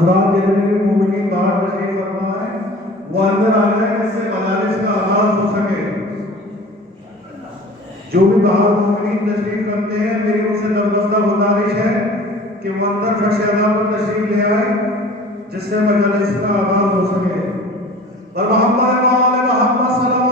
حضرات جتنے بھی مومنین باہر تشریف فرما ہے وہ اندر آ جائے کہ اس سے مجالس کا آغاز ہو سکے. جو بھی باہر مومنین تشریف کرتے ہیں میری ان سے درگزر گزارش ہے کہ وہ اندر فرش اعلیٰ پر تشریف لے آئے جس سے مجالس کا آغاز ہو سکے. اور محمد محمد صلوات.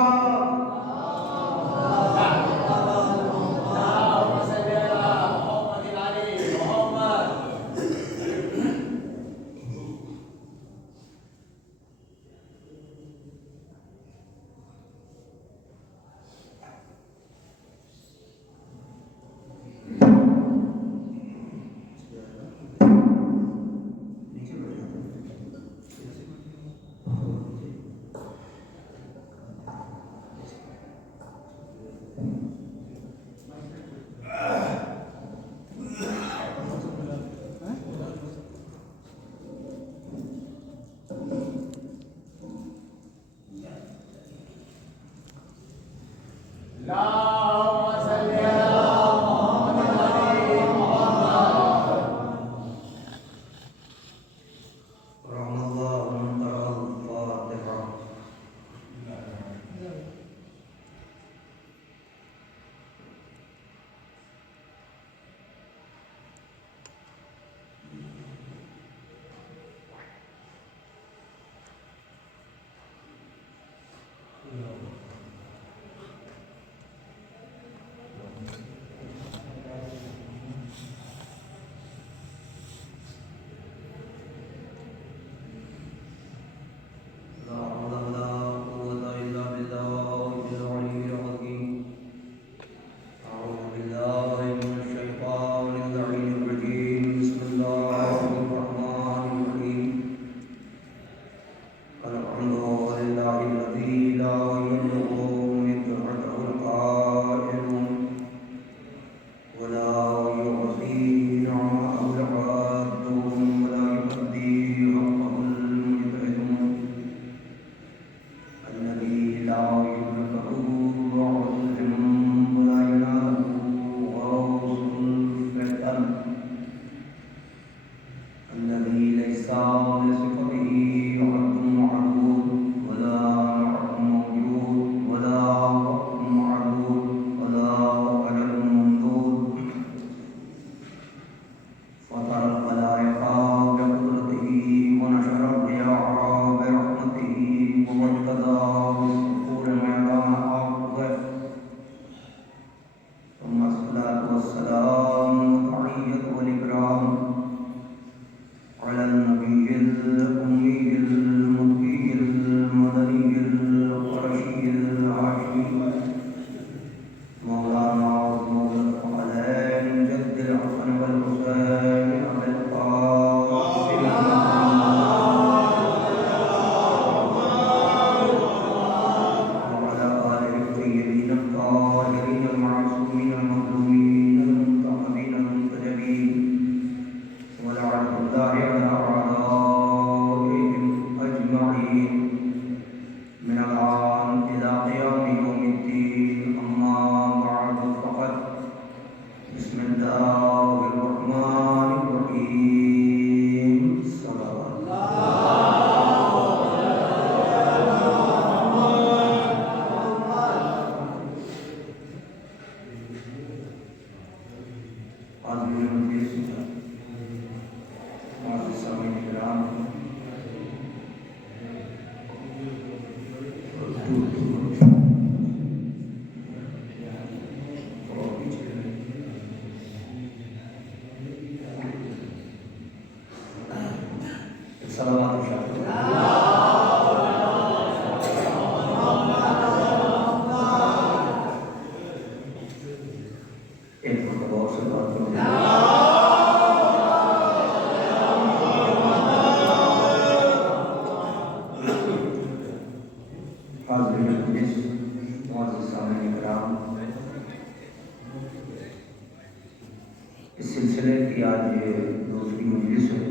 اس سلسلے کی آج یہ دوسری مجلس ہے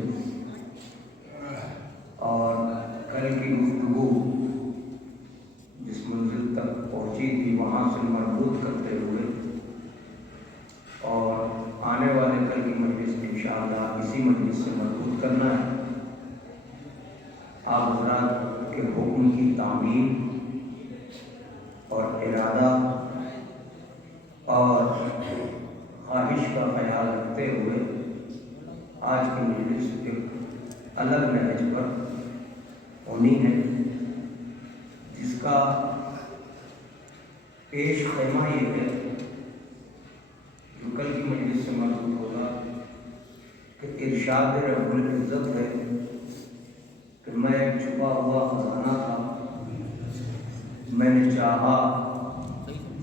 اور کل کی گفتگو جس منزل تک پہنچی تھی وہاں سے مربوط کرتے ہوئے اور آنے والے کل کی مجلس انشاءاللہ اسی مجلس سے مربوط کرنا ہے. آپ حضرات کے حکم کی تعمیر اور ارادہ اور خواہش کا خیال رکھتے ہوئے آج کی مجلس ایک الگ نہج پر ہونی ہے، جس کا پیش خیمہ یہ ہے جو کل کی مجلس سے معلوم ہوگا کہ ارشاد رب العزت ہے کہ میں ایک چھپا ہوا خزانہ تھا، میں نے چاہا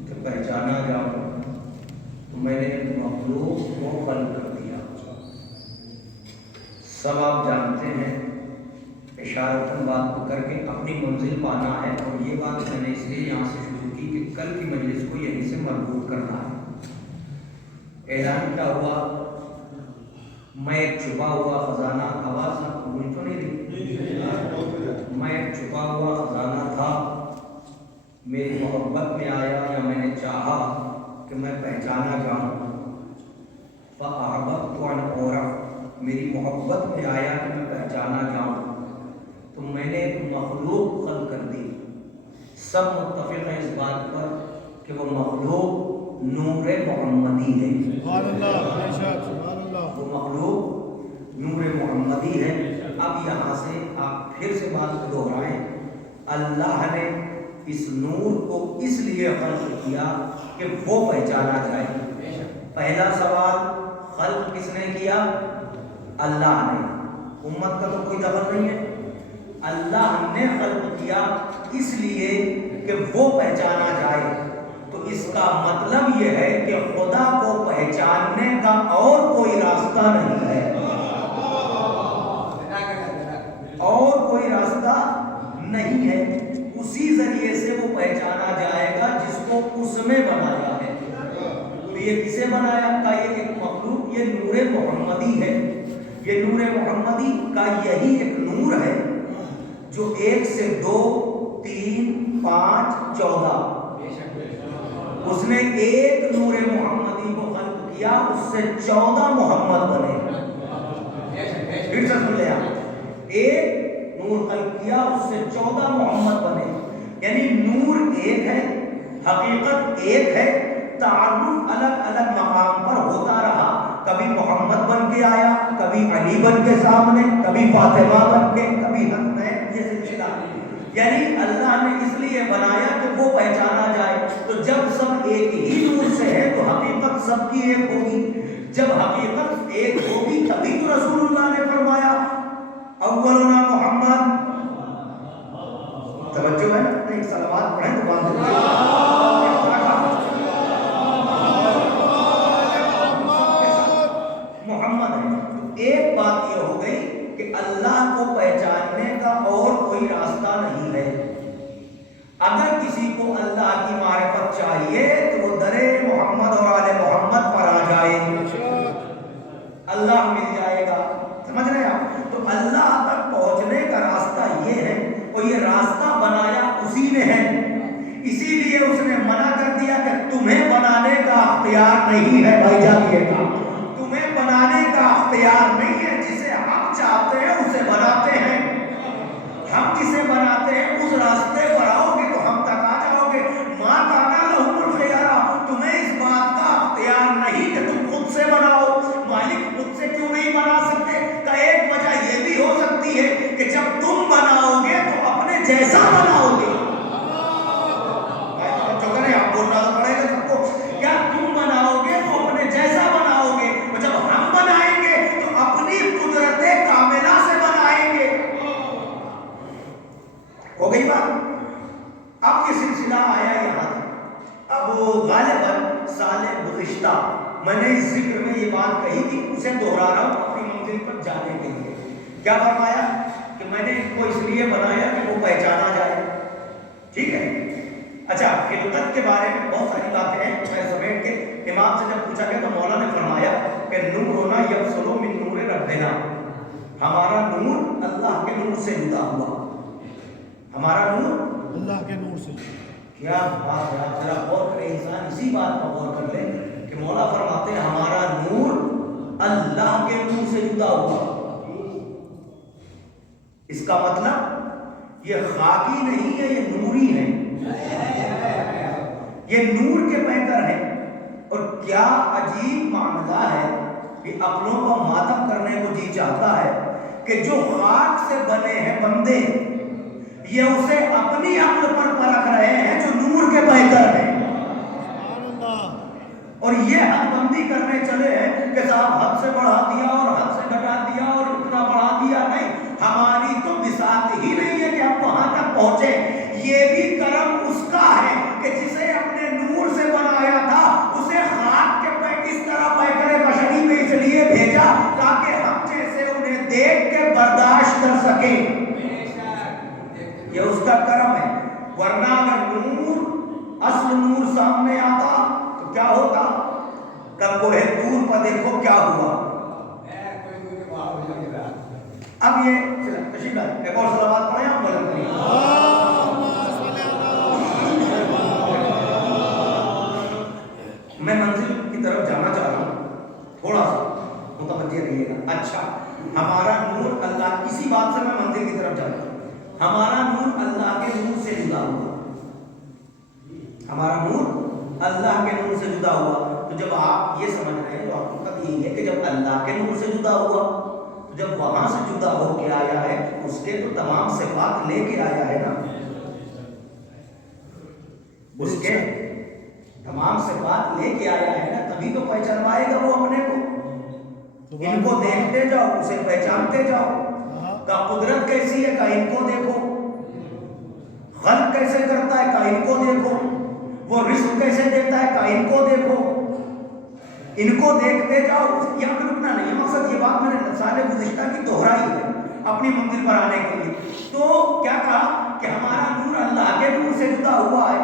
کہ پہچانا جاؤں تو میں نے مخلوق کو خلق کر دیا۔ سب آپ جانتے ہیں، اشارتاً بات کو کر کے اپنی منزل پانا ہے، اور یہ بات میں نے اس لیے یہاں سے شروع کی کہ کل کی مجلس کو یہیں سے مربوط کرنا ہے۔ اعلان کیا ہوا؟ میں ایک چھپا ہوا خزانہ، آواز گونج تو نہیں رہی، میں ایک چھپا ہوا خزانہ تھا، میری محبت میں آیا یا میں نے چاہا کہ میں پہچانا جاؤں، فَأَحْبَبْتُ أَنْ أُعْرَفَ، میری محبت میں آیا کہ میں پہچانا جاؤں، تو میں نے ایک مخلوق خلق کر دی۔ سب متفق ہیں اس بات پر کہ وہ مخلوق نور محمدی ہے۔ سبحان اللہ، سبحان اللہ۔ وہ مخلوق نور محمدی ہے۔ اب یہاں سے آپ پھر سے بات کو دہرائیں، اللہ نے اس نور کو اس لیے خلق کیا کہ وہ پہچانا جائے۔ پہلا سوال، خلق کس نے کیا؟ اللہ نے، امت کا تو کوئی دخل نہیں ہے۔ اللہ نے خلق کیا اس لیے کہ وہ پہچانا جائے۔ تو اس کا مطلب یہ ہے کہ خدا کو پہچاننے کا اور کوئی راستہ نہیں ہے، اور کوئی راستہ نہیں ہے۔ اسی ذریعے سے وہ پہچانا جائے گا جس کو اس میں بنایا ہے۔ تو یہ کسے بنایا تھا؟ یہ ایک مخلوق، یہ نور محمدی ہے۔ یہ نور محمدی کا یہی ایک نور ہے جو 1 سے 2 3 5 14، اس نے ایک نور محمدی کو خلق کیا، اس سے 14 محمد بنے۔ پھر سے سن لیا، ایک نور خلق کیا، اس سے 14 محمد بنے۔ یعنی نور ایک ہے، حقیقت ایک ہے، تعارف الگ الگ مقام پر ہوتا رہا۔ کبھی محمد بن کے آیا، کبھی علی بن کے سامنے، کبھی فاطمہ بن کے، کبھی حسنین، یہ سلسلہ۔ یعنی اللہ نے اس لیے بنایا کہ وہ پہچانا جائے۔ تو جب سب ایک ہی نور سے ہے تو حقیقت سب کی ایک ہوگی۔ جب حقیقت ایک ہوگی تبھی تو رسول اللہ نے فرمایا اولنا محمد۔ توجہ ہے نا؟ نہیں، صلوات پڑھیں تو بات محمد ہے۔ تو ایک بات یہ ہو گئی کہ اللہ کو پہچاننے کا اور کوئی راستہ نہیں ہے۔ اگر کسی کو اللہ کی معرفت چاہیے تو وہ درے محمد اور آل محمد پر آ جائے، اللہ مل جائے گا۔ سمجھ رہے ہیں آپ؟ تو اللہ تک پہنچنے کا راستہ یہ ہے، اور یہ راستہ بنایا اسی نے ہے۔ اسی لیے اس نے منع کر دیا کہ تمہیں بنانے کا اختیار نہیں ہے۔ بھائی جان یہ کہا، تمہیں بنانے کا اختیار نہیں ہے، جسے ہم چاہتے ہیں اسے بناتے ہیں۔ ہم جسے بناتے ہیں اس راستے پر آؤ گے تو ہم تک آ جاؤ گے۔ ماں کانا لہم الخیارہ، تمہیں اس بات کا اختیار نہیں کہ تم خود سے بناؤ۔ مالک خود سے کیوں نہیں بنا سکتے؟ کا ایک وجہ یہ بھی ہو سکتی ہے کہ جب تم بناؤ گے تو اپنے جیسا بناؤ گے۔ جو کریں آپ بولنا تو پڑے گا سب کو، کیا تم بناؤ گے تو اپنے جیسا بناؤ گے، اور جب ہم بنائیں گے تو اپنی قدرت کاملہ سے بنائیں گے۔ ہو گئی بات؟ اب یہ سلسلہ آیا یہاں تک۔ اب غالباً سال گزشتہ میں نے اس ذکر میں یہ بات کہی تھی، اسے دہرا رہا ہوں اپنی منزل پر جانے کے لیے۔ کیا فرمایا کہ میں نے ان کو اس لیے بنایا کہ وہ پہچانا جائے۔ ٹھیک ہے؟ اچھا، خلقت کے بارے میں بہت ساری باتیں ہیں، میں سمیٹ کے امام سے جب پوچھا گیا تو مولا نے فرمایا کہ نورنا یفصل من نور ربنا، ہمارا نور اللہ کے نور سے جدا ہوا۔ ہمارا نور اللہ کے نور سے۔ کیا بات ہے، آپ ذرا غور کریں، انسان اسی بات پر غور کر لیں کہ مولا فرماتے ہیں ہمارا نور اللہ کے نور سے جدا ہوا۔ اس کا مطلب یہ خاکی نہیں ہے، یہ نوری ہے، یہ نور کے پیکر ہیں۔ اور کیا عجیب معاملہ ہے کہ اپنوں کا ماتم کرنے کو جی چاہتا ہے کہ جو خاک سے بنے ہیں بندے، یہ اسے اپنی عقل پر پرکھ رہے ہیں جو نور کے پیکر ہیں، اور یہ حد بندی کرنے چلے ہیں کہ صاحب حد سے بڑھا دیا اور حد سے گھٹا دیا اور اتنا بڑھا دیا۔ نہیں، ہماری تو بساط ہی نہیں ہے کہ ہم وہاں تک پہنچے۔ یہ بھی کرم اس کا ہے کہ جسے اپنے نور سے بنایا تھا، اسے خاک کے اس طرح پیکر بشری میں اس لیے بھیجا تاکہ ہم جیسے انہیں دیکھ کے برداشت کر سکیں۔ یہ اس کا کرم ہے، ورنہ اگر نور، اصل نور سامنے آتا تو کیا ہوتا؟ کل کوہ طور پر دیکھو کیا ہوا۔ اب یہ تشریف لائیں، ایک اور صلوات پڑھیں ہم بلند کریں۔ میں منزل کی طرف جانا چاہ رہا ہوں، تھوڑا سا متوجہ رہیے گا۔ اچھا، ہمارا نور اللہ، اسی بات سے میں منزل کی طرف جاتا ہوں، ہمارا نور اللہ کے نور سے جدا ہوا، ہمارا نور اللہ کے نور سے جدا ہوا۔ تو جب آپ یہ سمجھ رہے ہیں تو حقیقت یہی ہے کہ جب اللہ کے نور سے جدا ہوا تو جب وہاں سے جدا ہو کے آیا ہے تو اس کے تو تمام صفات لے کے آیا ہے نا، اس کے تمام صفات لے کے آیا ہے نا، تبھی تو پہچانوائے گا وہ اپنے کو۔ ان کو دیکھتے جاؤ، اسے پہچانتے جاؤ، کہ قدرت کیسی ہے، کہ ان کو دیکھو، خلق کیسے کرتا ہے، کہ ان کو دیکھو، وہ رزق کیسے دیتا ہے، کہ ان کو دیکھو، ان کو دیکھتے جاؤ۔ یہاں پہ رکنا نہیں ہے، مقصد یہ بات میں نے سال گزشتہ کی دہرائی ہے اپنی منزل پر آنے کے لیے۔ تو کیا کہا کہ ہمارا نور اللہ کے نور سے جدا ہوا ہے۔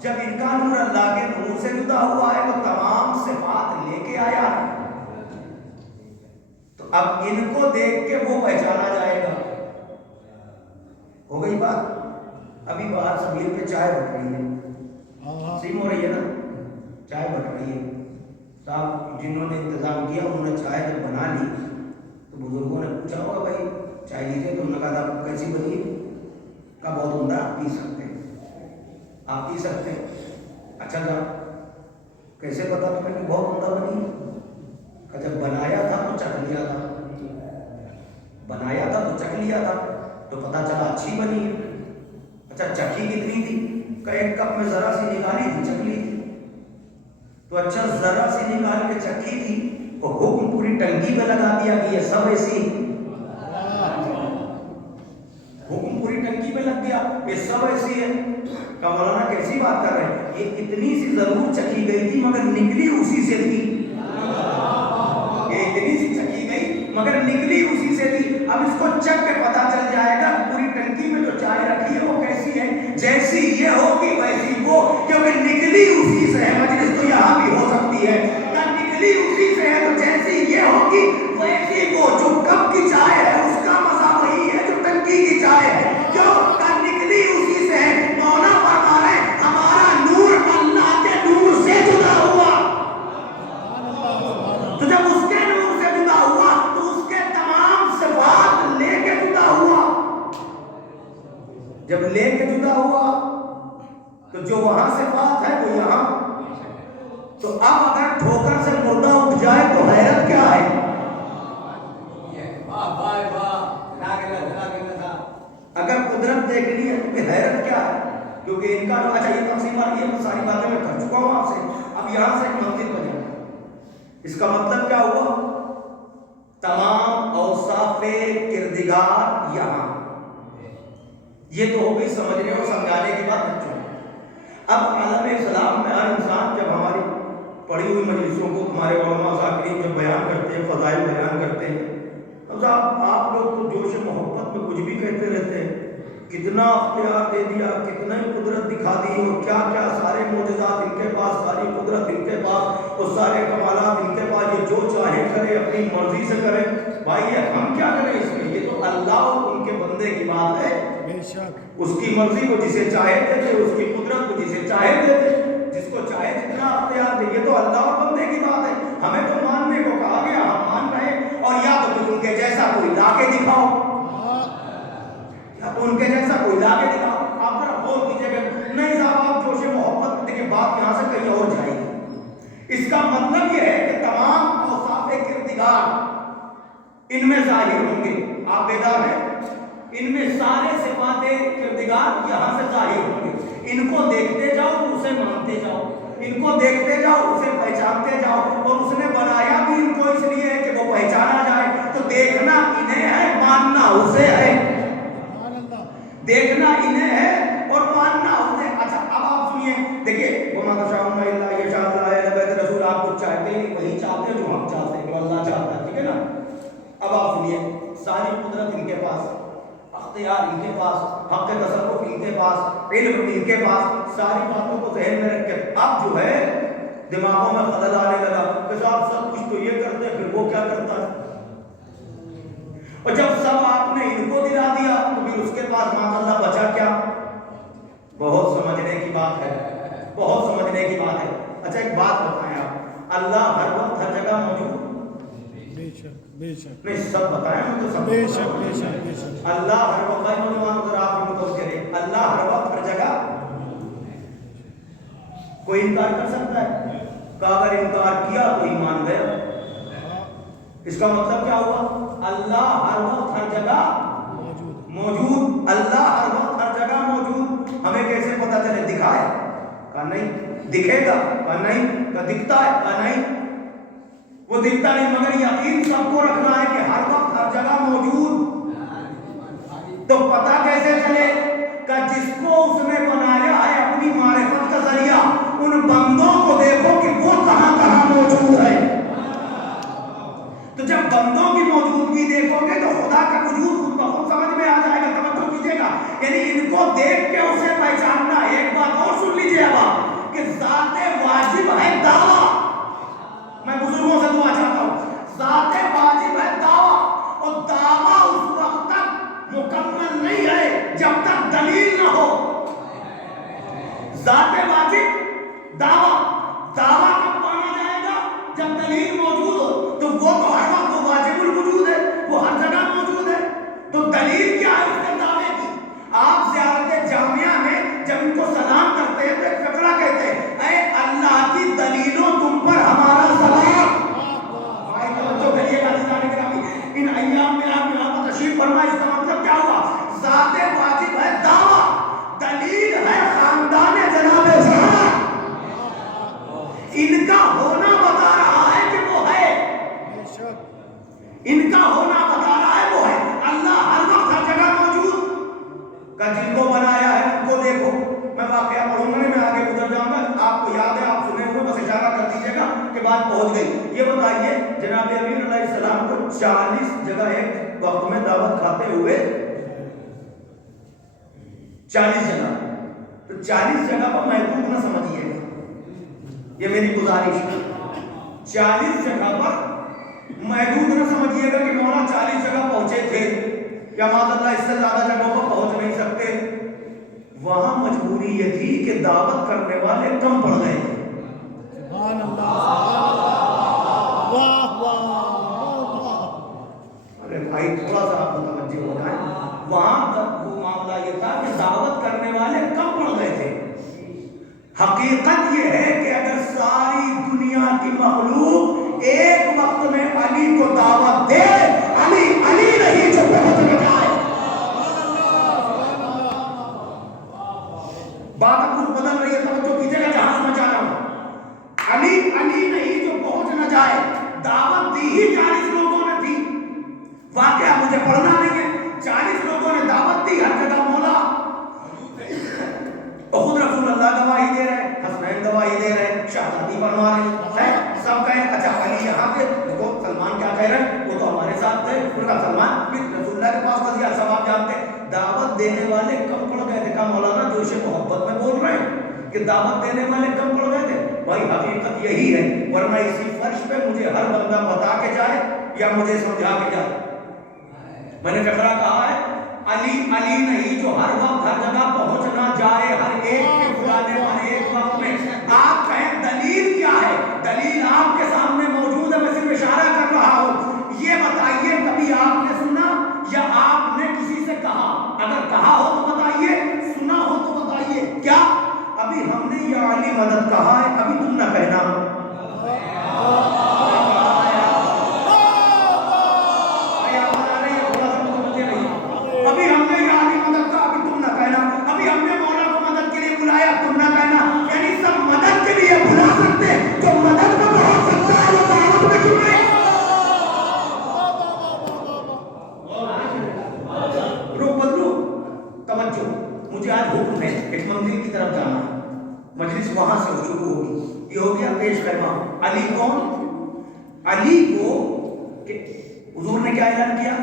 جب ان کا نور اللہ کے نور سے جدا ہوا ہے تو تمام صفات لے کے آیا ہے، تو اب ان کو دیکھ کے وہ پہچانا جائے گا۔ ہو گئی بات؟ ابھی باہر سبیل پہ چائے بٹ رہی ہے، سیم ہو رہی ہے نا، چائے بٹ رہی ہے۔ صاحب جنہوں نے انتظام کیا انہوں نے چائے جب بنا لی تو بزرگوں نے پوچھا ہوگا بھائی چائے لیجیے، تو انہوں نے کہا تھا کیسی بنی ہے؟ کہا بہت عمدہ، آپ پی سکتے ہیں، آپ پی سکتے ہیں۔ اچھا صاحب کیسے پتا تمہیں کہ بہت عمدہ بنی ہے؟ کہ جب بنایا تھا تو چکھ لیا تھا، بنایا تھا تو چکھ لیا تھا تو پتا چلا اچھی بنی ہے۔ اچھا چکھی کتنی تھی؟ کہ ایک کپ میں ذرا سی نکالی تھی، چکھ لی تھی۔ تو اچھا ذرا سی نکال کے چکھی تھی، وہ حکم پوری ٹنکی پہ لگا دیا کہ یہ سب ایسی، حکم پوری ٹنکی پہ لگ گیا یہ سب ایسی ہے۔ کہ مولانا کیسی بات کر رہے ہیں، یہ اتنی سی ضرور چکھی گئی تھی مگر نکلی اسی سے تھی، یہ اتنی سی چکھی گئی مگر نکلی اسی سے تھی۔ اب اس کو چکھ کے پتا چل جائے گا پوری ٹنکی میں جو چائے رکھی ہے وہ کیسی ہے، جیسی یہ ہوگی ویسی وہ، کیونکہ نکلی اسی سے ہے۔ مجلس تو یہاں بھی ہو سکتی ہے، یا نکلی اسی سے ہے تو جیسی یہ ہوگی ویسی وہ۔ جو کپ کی چائے ہے اس کا مزہ وہی ہے جو ٹنکی کی چائے ہے، کیوں کہ نکلی اسی سے ہے۔ مولا فرما رہے ہمارا نور اللہ کے نور سے جدا ہوا، تو جب اس کے نور سے جدا ہوا تو اس کے تمام صفات لے کے جدا ہوا۔ جب لے کے جدا ہوا تو جو وہاں صفات ہے وہ یہاں۔ تو اب اگر ٹھوکر سے مردہ اٹھ جائے تو حیرت کیا ہے؟ اگر قدرت دیکھنی ہے تو حیرت کیا ہے؟ کیونکہ ان کا اچھا یہ تقسیم یہ ساری باتیں میں کر چکا ہوں آپ سے، اب یہاں سے ایک منزل بجائے۔ اس کا مطلب کیا ہوا؟ تمام اوصاف کردگار یہاں۔ یہ تو ہو گئی سمجھنے اور سمجھانے کی بات بچوں۔ اب عالم اسلام میں ہر انسان جب ہماری پڑھی ہوئی مجلسوں کو ہمارے علماء ذاکرین جب بیان کرتے ہیں، فضائل بیان کرتے ہیں، اب صاحب آپ لوگ تو جوش محبت میں کچھ بھی کہتے رہتے ہیں، کتنا اختیار دے دیا، کتنا ہی قدرت دکھا دی، اور کیا کیا سارے معجزات ان کے پاس، ساری قدرت ان کے پاس، اور سارے کمالات ان کے پاس، یہ جو چاہے کرے، اپنی مرضی سے کرے۔ بھائی ہم کیا کریں اس میں؟ یہ تو اللہ اور ان کے بندے کی بات ہے، اس کی مرضی کو جسے چاہے دے دے، اس کی قدرت کو جسے چاہے دے دے، جس کو چاہے جتنا اختیار دے۔ یہ تو اللہ اور بندے کی بات ہے، ہمیں تو ماننے کو کہا گیا، ہم مان رہے ہیں۔ اور یا تو تم ان کے جیسا کوئی لا کے دکھاؤ، یا تو ان کے جیسا کوئی کو ہلا کے دکھاؤ، آپ ذرا غور کیجیے گا، نہیں صاحب آپ جوش محبت، دیکھیں بات یہاں سے کہیں اور جائے گی۔ اس کا مطلب یہ ہے کہ تمام اوصاف کردگار ان میں ظاہر ہوں گے، آپ بیدار ہیں، ان میں سارے صفات کردگار یہاں سے ظاہر ہوں گے، ان کو دیکھتے جاؤ، اسے مانتے جاؤ، ان کو دیکھتے جاؤ، اسے پہچانتے جاؤ، اور اس نے بنایا بھی ان کو اس لیے ہے کہ وہ پہچانا جائے، تو دیکھنا انہیں ہے، ماننا اسے ہے، دیکھنا انہیں ہے اور ماننا اسے۔ اچھا اب آپ سنیے، دیکھیے وَمَا تَشَاءُونَ إِلَّا أَن يَشَاءَ اللَّهُ، اہل بیت رسول آپ کچھ چاہتے ہی وہی چاہتے جو ہم چاہتے ہیں، جو اللہ چاہتا ہے، ٹھیک ہے نا۔ اب آپ سنیے، ساری قدرت ان کے پاس، اختیار ان کے پاس، حق تصرف ان کے پاس، علم ان کے پاس، ساری باتوں کو ذہن میں رکھ کے اب جو ہے دماغوں میں خلل آنے لگا کہ صاحب سب کچھ تو یہ کرتے ہیں، پھر وہ کیا کرتا ہے؟ اور جب سب آپ نے ان کو دلا دیا تو پھر اس کے بعد ماذا اللہ بچا کیا؟ بہت سمجھنے کی بات ہے، بہت سمجھنے کی بات ہے۔ اچھا ایک بات بتائیں آپ، اللہ ہر وقت ہر جگہ موجود؟ بے شک بے شک نہیں سب بتائیں، ہم تو سب بے شک بے شک بے شک اللہ ہر وقت، بھائی نوجوان ذرا آپ ان کو کریں، اللہ ہر وقت ہر جگہ، کوئی انکار کر سکتا ہے؟ کہ اگر انکار کیا تو ایمان گیا۔ اس کا مطلب کیا ہوا؟ اللہ ہر وقت ہر جگہ موجود، اللہ ہر وقت ہر جگہ موجود۔ ہمیں کیسے پتا چلے؟ دکھائے؟ کہا نہیں۔ دکھے گا؟ کہا نہیں۔ کہا دکھتا ہے؟ کہا نہیں۔ وہ دکھتا نہیں، مگر یقین سب کو رکھنا ہے کہ ہر وقت ہر جگہ موجود۔ تو پتا کیسے چلے؟ کہ جس کو اس نے بنایا ہے اپنی معرفت کا ذریعہ، ان بندوں کو دیکھو کہ وہ کہاں کہاں موجود ہے۔ تو جب بندوں کی موجودگی دیکھو گے تو خدا کا وجود خود بخود سمجھ میں آ جائے گا۔ توجہ کیجیے گا، یعنی ان کو دیکھ کے اسے پہچاننا۔ ایک بات اور سن لیجیے اب کہ ذات واجب ہے دعویٰ، میں بزرگوں سے دعا چاہتا ہوں، ذات واجب ہے دعویٰ، اور دعویٰ اس وقت تک مکمل نہیں ہے جب تک دلیل نہ ہو۔ ذات واجب دعویٰ، دعویٰ کب مانا جائے گا؟ جب دلیل موجود ہو۔ تو وہ تو ہر وقت وہ واجب الوجود ہے، وہ ہر جگہ موجود ہے۔ تو دلیل کیا ہے اس کے دعوے کی؟ آپ زیارت جامعہ میں جب ان کو سلام کرتے ہیں تو ایک فقرہ کہتے ہیں، اے اللہ کی دلیلوں تم پر ہمارا سلام۔ بھائی توجہ کریے گا، عزیزان گرامی، ان ایام میں آپ یہاں پر تشریف فرمائے، اس کا مطلب کیا ہوا؟ ذات واجب ہے دعویٰ، دلیل ہے خاندان جناب زہرا۔ ان کا ہونا بتا رہا ہے کہ وہ ہے، ان کا ہونا بتا رہا ہے وہ ہے۔ اللہ ہر وقت ہر جگہ موجود، کہ جن کو بنایا ہے ان کو دیکھو۔ میں واقعہ پڑھوں گا، میں آگے گزر جاؤں گا، آپ کو یاد ہے، آپ سنے ہوئے، بس اشارہ کر دیجیے گا کہ بات پہنچ گئی۔ یہ بتائیے جناب امیر علیہ السلام کو 40 جگہ ایک وقت میں دعوت کھاتے ہوئے، 40 جگہ، تو 40 جگہ پر محدود نہ سمجھیے گا، یہ میری گزارش ہے۔ 40 جگہ پر محدود نہ سمجھیے گا کہ مولا 40 جگہ پہنچے تھے یا معاذ اللہ اس سے زیادہ جگہوں پر پہنچ نہیں سکتے۔ وہاں مجبوری یہ تھی کہ دعوت کرنے والے کم پڑ گئے تھے۔ سبحان اللہ، واہ واہ۔ ارے بھائی تھوڑا سا آپ متوجہ ہو جائیں، وہاں تک وہ معاملہ یہ تھا کہ دعوت کرنے والے کم پڑ گئے تھے۔ حقیقت یہ ہے کہ اگر ساری دنیا کی مخلوق ایک وقت میں علی کو دعوت دے، علی علی نہیں جو پہنچ نہ جائے۔ بات اب کچھ بدل رہی ہے، توجہ کیجیے گا جہاں سے میں چاہ رہا ہوں۔ علی علی نہیں جو پہنچ نہ جائے۔ دعوت دی ہی 40 لوگوں نے تھی، واقعہ مجھے پڑھنا نہیں ہے، 40 لوگوں نے دعوت دی، ہر جگہ مولا اور خود رسول اللہ گواہی دے رہے، حسنین گواہی دے رہے، شہزادی بنوا رہے ہیں، سب کہیں اچھا علی یہاں پہ دیکھو، سلمان کیا کہہ رہے ہیں، وہ تو ہمارے ساتھ تھے، پھر کہا سلمان پھر رسول اللہ کے پاس قضیہ سب آپ جانتے ہیں۔ دعوت دینے والے کم پڑ گئے تھے، کہا مولانا جوش محبت میں بول رہے ہیں کہ دعوت دینے والے کم پڑ گئے تھے۔ بھائی حقیقت یہی ہے، ورنہ اسی فرش پہ مجھے ہر بندہ بتا کے جائے یا مجھے سمجھا کے جائے۔ میں نے فقرہ کہا ہے، علی علی نہیں جو ہر وقت ہر جگہ پہنچ نہ جائے، ہر ایک کے بلانے والے ایک وقت میں۔ آپ کہیں دلیل کیا ہے؟ دلیل آپ کے سامنے موجود ہے، میں صرف اشارہ کر رہا ہوں۔ یہ بتائیے کبھی آپ نے سنا یا آپ نے کسی سے کہا؟ اگر کہا ہو تو بتائیے علی کو کہ حضور نے کیا اعلان کیا؟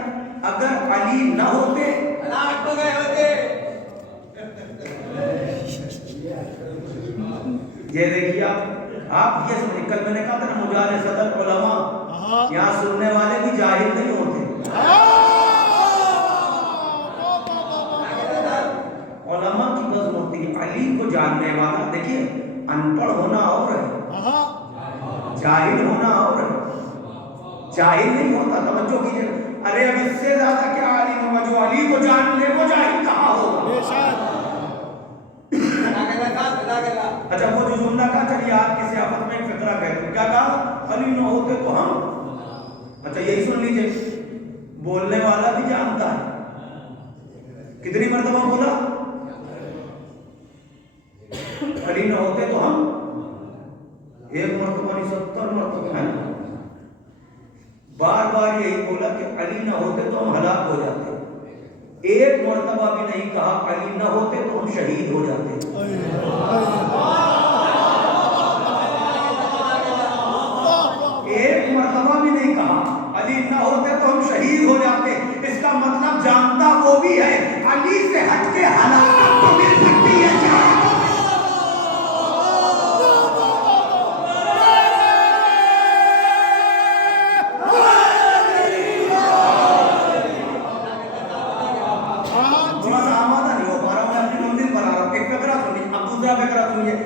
اگر علی نہ ہوتے ہلاک ہو گئے ہوتے. یہ دیکھیے آپ یہ سمجھ، کل میں نے کہا تھا نا مجال صدر علماء، یہاں سننے والے بھی جاہل نہیں ہوتے. علماء کی بس ہوتی ہے. علی کو جاننے والا، دیکھیے ان پڑھ ہونا اور ہے، جاہل ہونا اور ہے. جاہل نہیں ہوتا، توجہ کیجیے. ارے اب اس سے زیادہ کیا عالم ہوگا جو علی کو جان لے، وہ جاہل کہاں ہوگا؟ اچھا وہ جو جملہ کہا، چلیے آپ کی سیاست میں ایک فقرہ کہتے ہیں، کیا کہا؟ علی نہ ہوتے تو ہم. اچھا یہی سن لیجئے، بولنے والا بھی جانتا ہے. کتنی مرتبہ بولا؟ علی نہ ہوتے تو ہم. ایک مرتبہ نہیں 70 مرتبہ ہے. بار بار یہی بولا کہ علی نہ ہوتے تو ہم ہلاک ہو جاتے. ایک مرتبہ بھی نہیں کہا علی نہ ہوتے تو ہم شہید ہو جاتے. ایک مرتبہ بھی نہیں کہا علی نہ ہوتے تو ہم شہید ہو جاتے. اس کا مطلب جانتا وہ بھی ہے علی سے ہٹ کے ہلاکت تو مل سکتی ہے.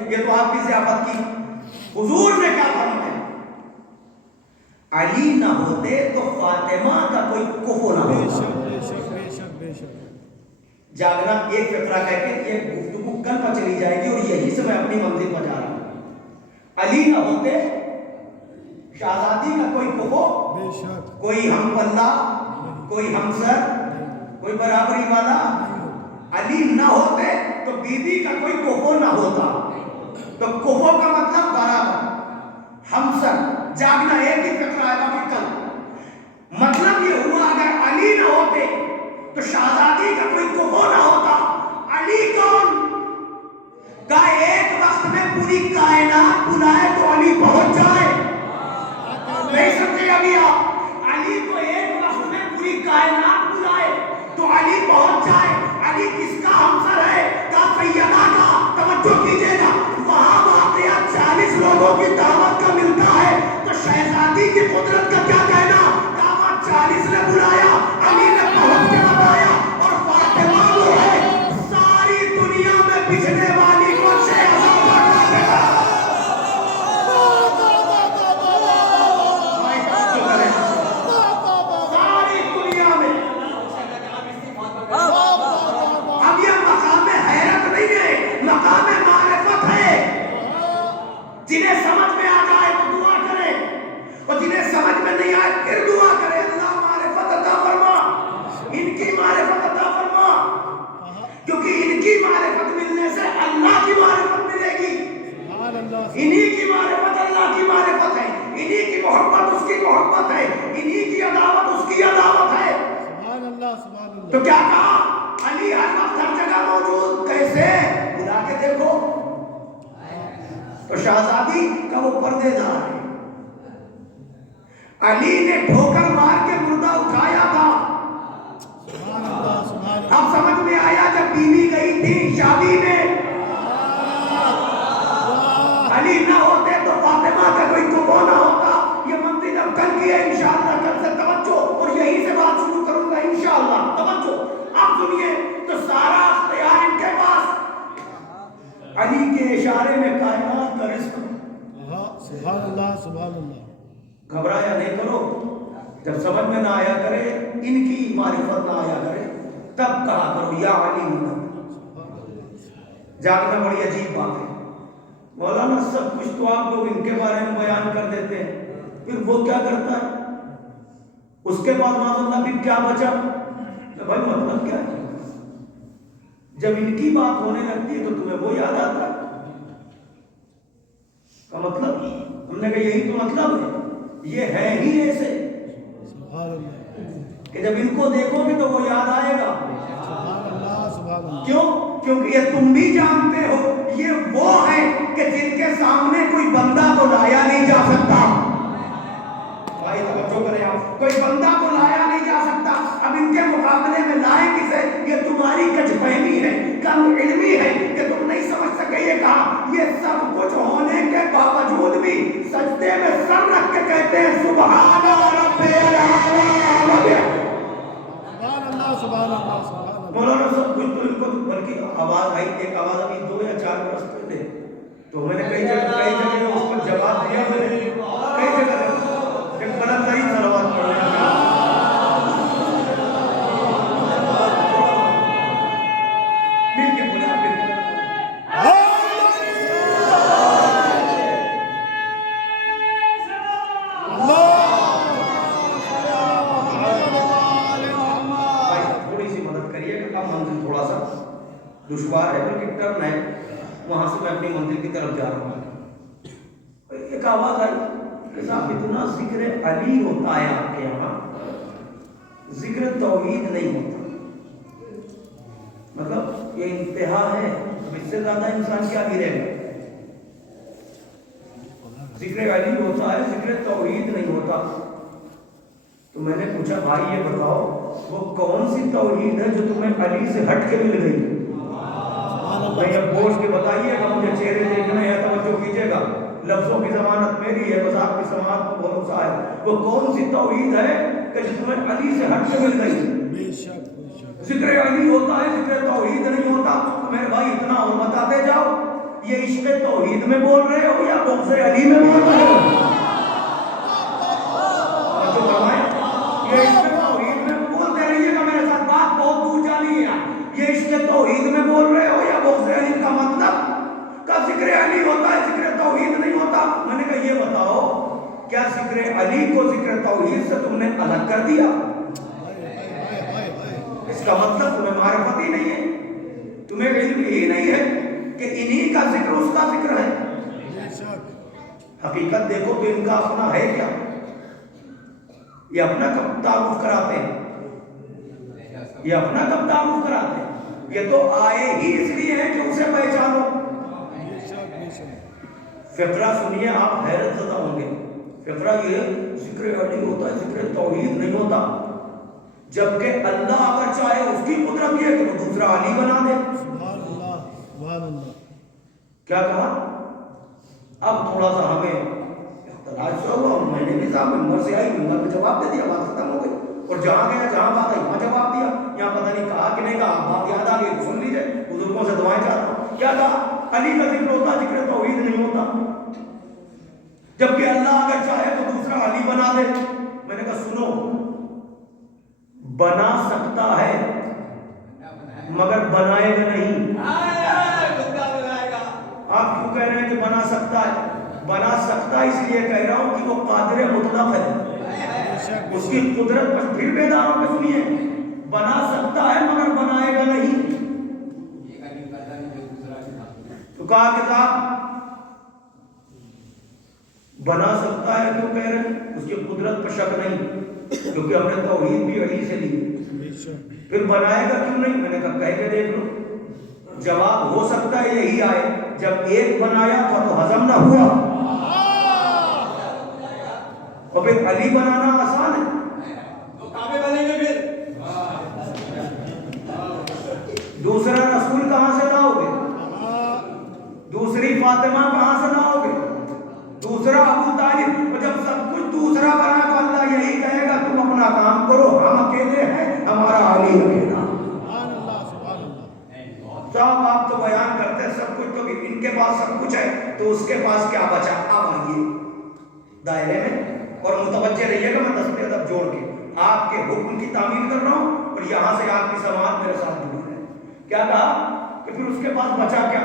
یہ تو آپ کی ضیافت کی. حضور نے کیا فرمایا؟ علی نہ ہوتے تو فاطمہ کا کوئی کفو نہ ہوتا. جاگنا ایک فقرہ کہہ کے یہ گفتگو کل پر چلی جائے گی اور یہی سے میں اپنی منزل پر جا رہا ہوں. علی نہ ہوتے شہزادی کا کوئی کفو، کوئی ہم پلہ، کوئی ہمسر، کوئی برابری والا. علی نہ ہوتے تو بیوی کا کوئی کفو نہ ہوتا. تو کفو کا مطلب برابر، ہمسر. جاگنا ایک ہی فقرہ ہے باقی کل. مطلب یہ ہوا اگر علی نہ ہوتے تو شہزادی کا کوئی کفو نہ ہوتا. علی کون؟ کا ایک وقت میں پوری کائنات بلائے تو علی پہنچ جائے. نہیں سمجھے ابھی آپ؟ علی کو ایک وقت میں پوری کائنات بلائے تو علی پہنچ جائے. علی کس کا ہمسر ہے؟ کا سیدہ کا. توجہ کیجئے گا، وہاں واقعہ 40 لوگوں کی دعوت کا ملتا ہے تو شہزادی کی قدرت کا کیا کہنا؟ دعوت 40 نے بلایا، علی نے پہنچ کے بتایا. اور فاطمہ وہ ہے ساری دنیا میں بچھنے والی کو شہزادہ بنا دیا. ساری دنیا میں. اب یہ مقام حیرت نہیں ہے، مقام معرفت ہے. جنہیں سمجھ میں آ جائے تو دعا کرے، اور جنہیں سمجھ میں نہیں آئے پھر دعا کرے. اللہ معرفت عطا فرما، ان کی معرفت عطا فرما، کیونکہ ان کی معرفت ملنے سے اللہ کی معرفت ملے گی. انہی کی معرفت اللہ کی معرفت ہے، انہی کی محبت اس کی محبت ہے، انہی کی عداوت اس کی عداوت ہے. تو کیا کہا؟ علی ہر وقت ہر جگہ موجود. کیسے؟ بلا کے دیکھو. تو شہزادی کا وہ پردے دار ہے. علی نے ٹھوکر مار کے مردہ اٹھایا تھا. اب سمجھ میں آیا جب بیوی گئی تھی شادی میں. علی نہ ہوتے تو فاطمہ کا کوئی کفو نہ ہوتا. یہ منزل اب کل کی ہے انشاءاللہ. کل سے توجہ، اور یہیں سے بات شروع کروں گا انشاءاللہ. توجہ اب سنیے. تو سارا اختیار ان کے پاس. علی کے اشارے میں کائنات کا رزق. سبحان اللہ سبحان اللہ. گھبرایا نہیں کرو. جب سمجھ میں نہ آیا کرے، ان کی معرفت نہ آیا کرے، تب کہا کرو یا علی مدد. جاننا بڑی عجیب بات ہے. مولانا سب کچھ تو آپ لوگ ان کے بارے میں بیان کر دیتے ہیں، پھر وہ کیا کرتا ہے؟ اس کے بعد معاذ اللہ پھر کیا بچا؟ بھائی مطلب کیا ہے؟ جب ان کی بات ہونے لگتی ہے تو تمہیں وہ یاد آتا ہے کا مطلب. ہم نے کہا یہی تو مطلب ہے. یہ ہے ہی ایسے کہ جب ان کو دیکھو گے تو وہ یاد آئے گا. کیوں؟ کیونکہ یہ تم بھی جانتے ہو یہ وہ ہے کہ جن کے سامنے کوئی بندہ تو لایا نہیں جا سکتا. کم علمی ہے کہ تم نہیں سمجھ سکے. یہ کہا یہ سب کچھ ہونے کے باوجود بھی سجدے میں سر رکھ کے کہتے ہیں سبحان رب العالی. سبحان اللہ سبحان اللہ سبحان اللہ. مولانا سب کچھ تو ان کو بلکہ آواز آئی, ایک آواز ابھی 2 یا 4 برس پہلے, تو میں نے کئی جگہ اس پر جواب دیا. میں نے کئی جگہ ایک بلند ترین صلوات پڑھ رہے ہیں. مل کے بولے آپ تھوڑی سی مدد کریے کہ اب منزل تھوڑا سا دشوار ہے, بلکہ ٹرن ہے, وہاں سے میں اپنی منزل کی طرف جا رہا ہوں. ایک آواز آئی کہ صاحب اتنا ذکر علی ہوتا ہے آپ کے یہاں, ذکر توحید نہیں ہوتا. مطلب یہ انتہا ہے, اس سے زیادہ انسان کیا گرے گا. ذکر علی ہوتا ہے, ذکر توحید نہیں ہوتا. تو میں نے پوچھا بھائی یہ بتاؤ وہ کون سی توحید ہے جو تمہیں علی سے ہٹ کے مل گئی. میں یہ بوجھ کے بتائیے گا, مجھے چہرے دیکھنے ہیں, توجہ کیجیے گا, لفظوں کی ضمانت میری ہے, بس آپ کی سماعت کو بھروسہ ہے. وہ کون سی توحید ہے کہ جو تمہیں علی سے ہٹ کے مل گئی. ذکر علی ہوتا ہے, ذکر توحید نہیں ہوتا. تو میرے بھائی اتنا اور بتاتے جاؤ, یہ عشق توحید میں بول رہے ہو یا بغض علی میں بول رہے ہو. جو فرمائیں یہ عشق توحید میں بولتے رہیے گا, میرے ساتھ بات بہت دور جانی ہے. یہ عشق توحید میں بول رہے ہو یا بغض علی کا مطلب کا ذکر علی ہوتا ہے, ذکر توحید نہیں ہوتا. میں نے کہا یہ بتاؤ کیا ذکر علی کو ذکر توحید سے تم نے الگ کر دیا؟ اس کا مطلب تمہیں معرفت ہی نہیں ہے, تمہیں علم ہی نہیں ہے کہ انہی کا ذکر اس کا ذکر ہے. حقیقت دیکھو تو ان کا اپنا ہے کیا. یہ اپنا کب تعارف کراتے ہیں, یہ اپنا کب تعارف کراتے ہیں. یہ تو آئے ہی اس لیے ہیں کہ اسے پہچانو. فقرہ سنیے آپ حیرت زدہ ہوں گے. فقرہ یہ ذکر علی ہوتا ہے, ذکر توحید نہیں ہوتا. جبکہ اللہ اگر چاہے اس کی قدرت یہ کہ وہ دوسرا علی بنا دے. سبحان اللہ سبحان اللہ. کیا کہا؟ اب تھوڑا سا ہمیں اختلاف سے ہوا, میں نے بھی صاحب ممبر سے آئی, ممبر پہ جواب دے دیا, بات ختم ہو گئی. اور جہاں گیا جہاں بات آئی وہاں جواب دیا. یہاں پتہ نہیں کہا کہ نہیں کہا, بات یاد آ گئی, سن لیجیے, بزرگوں سے دعائیں چاہتا ہوں. کیا کہا؟ علی کا ذکر ہوتا, ذکر توحید نہیں ہوتا. جبکہ اللہ اگر چاہے تو دوسرا علی بنا دے. میں نے کہا سنو, بنا سکتا ہے مگر بنائے گا نہیں. آپ کیوں کہہ رہے ہیں کہ بنا سکتا ہے؟ بنا سکتا اس لیے کہہ رہا ہوں کہ وہ قادر مطلق ہے, اس کی قدرت پر پھر بیداروں پہ سنیے. بنا سکتا ہے مگر بنائے گا نہیں. تو کہا کہ صاحب بنا سکتا ہے کیوں کہہ رہے ہیں؟ اس کی قدرت پر شک نہیں, کیونکہ ہم نے توحید بھی علی سے لی. پھر بنائے گا کیوں نہیں؟ میں نے کہا کہہ کے دیکھ لو. جواب ہو سکتا ہے یہی آئے, جب ایک بنایا تھا تو ہضم نہ ہوا, اور پھر علی بنانا آسان ہے. تو کعبے بنیں گے پھر دوسرا رسول کہاں سے لاؤ گے؟ دوسری فاطمہ کہاں سے لاؤ گے؟ دوسرا ابو طالب. اور جب سب کچھ دوسرا بنا تو اللہ یہی کہے گا تم اپنا کام کرو, ہم اکیلے ہیں, ہمارا علی اکیلا. صاحب آپ تو بیان کرتے ہیں سب کچھ, تو ان کے پاس سب کچھ ہے تو اس کے پاس کیا بچا؟ اب آئیے دائرے میں اور متوجہ رہیے گا. میں 10 ادب جوڑ کے آپ کے حکم کی تعمیل کر رہا ہوں اور یہاں سے آپ کی سماعت میرے ساتھ جڑی ہے. کیا کہا کہ پھر اس کے پاس بچا کیا؟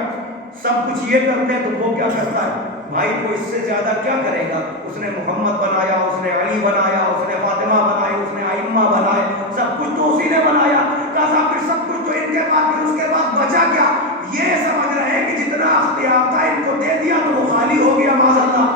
سب کچھ یہ کرتے ہیں تو وہ کیا کرتا ہے بھائی؟ وہ اس سے زیادہ کیا کرے گا؟ اس نے محمد بنایا, اس نے علی بنایا, اس نے فاطمہ بنائی, اس نے ائمہ بنائے, سب کچھ تو اسی نے بنایا. کہا پھر سب کچھ تو ان کے پاس, پھر اس کے بعد بچا کیا؟ یہ سمجھ رہے ہیں کہ جتنا اختیار تھا ان کو دے دیا تو وہ خالی ہو گیا. معاذ اللہ.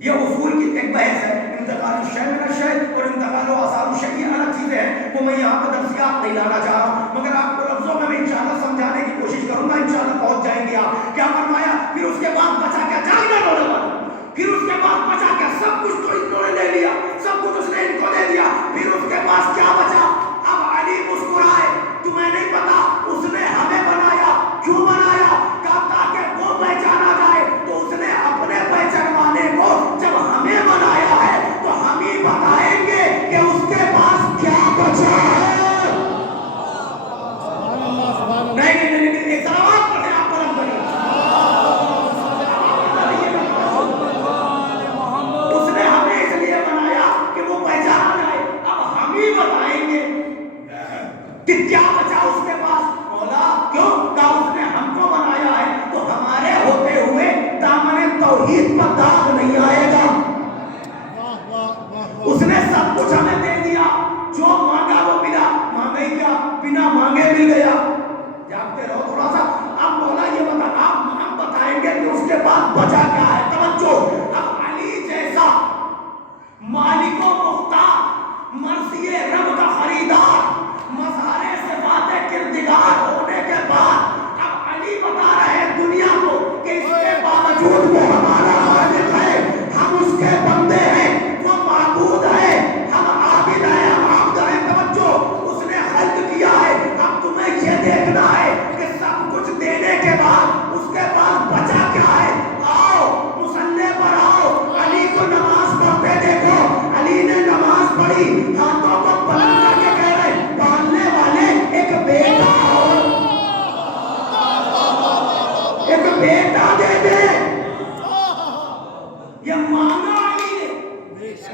یہ اصول کی ایک بحث ہے. انتقال الشیء من الشیء اور انتقال آثار الشیء الگ چیزیں ہیں, وہ میں یہاں پہ تفصیلات نہیں لانا چاہ رہا ہوں, مگر آپ کو لفظوں میں انشاءاللہ سمجھانے کی کوشش کروں گا. انشاءاللہ پہنچ جائیں گے آپ. کیا فرمایا؟ پھر اس کے بعد بچا کیا؟ جاننا نوجوان, پھر اس کے بعد بچا کیا؟ سب کچھ تو انہوں نے لے لیا, سب کچھ اس نے ان کو دے دیا, پھر اس کے پاس کیا بچا؟ اب علی مسکرائے. تمہیں نہیں پتا اس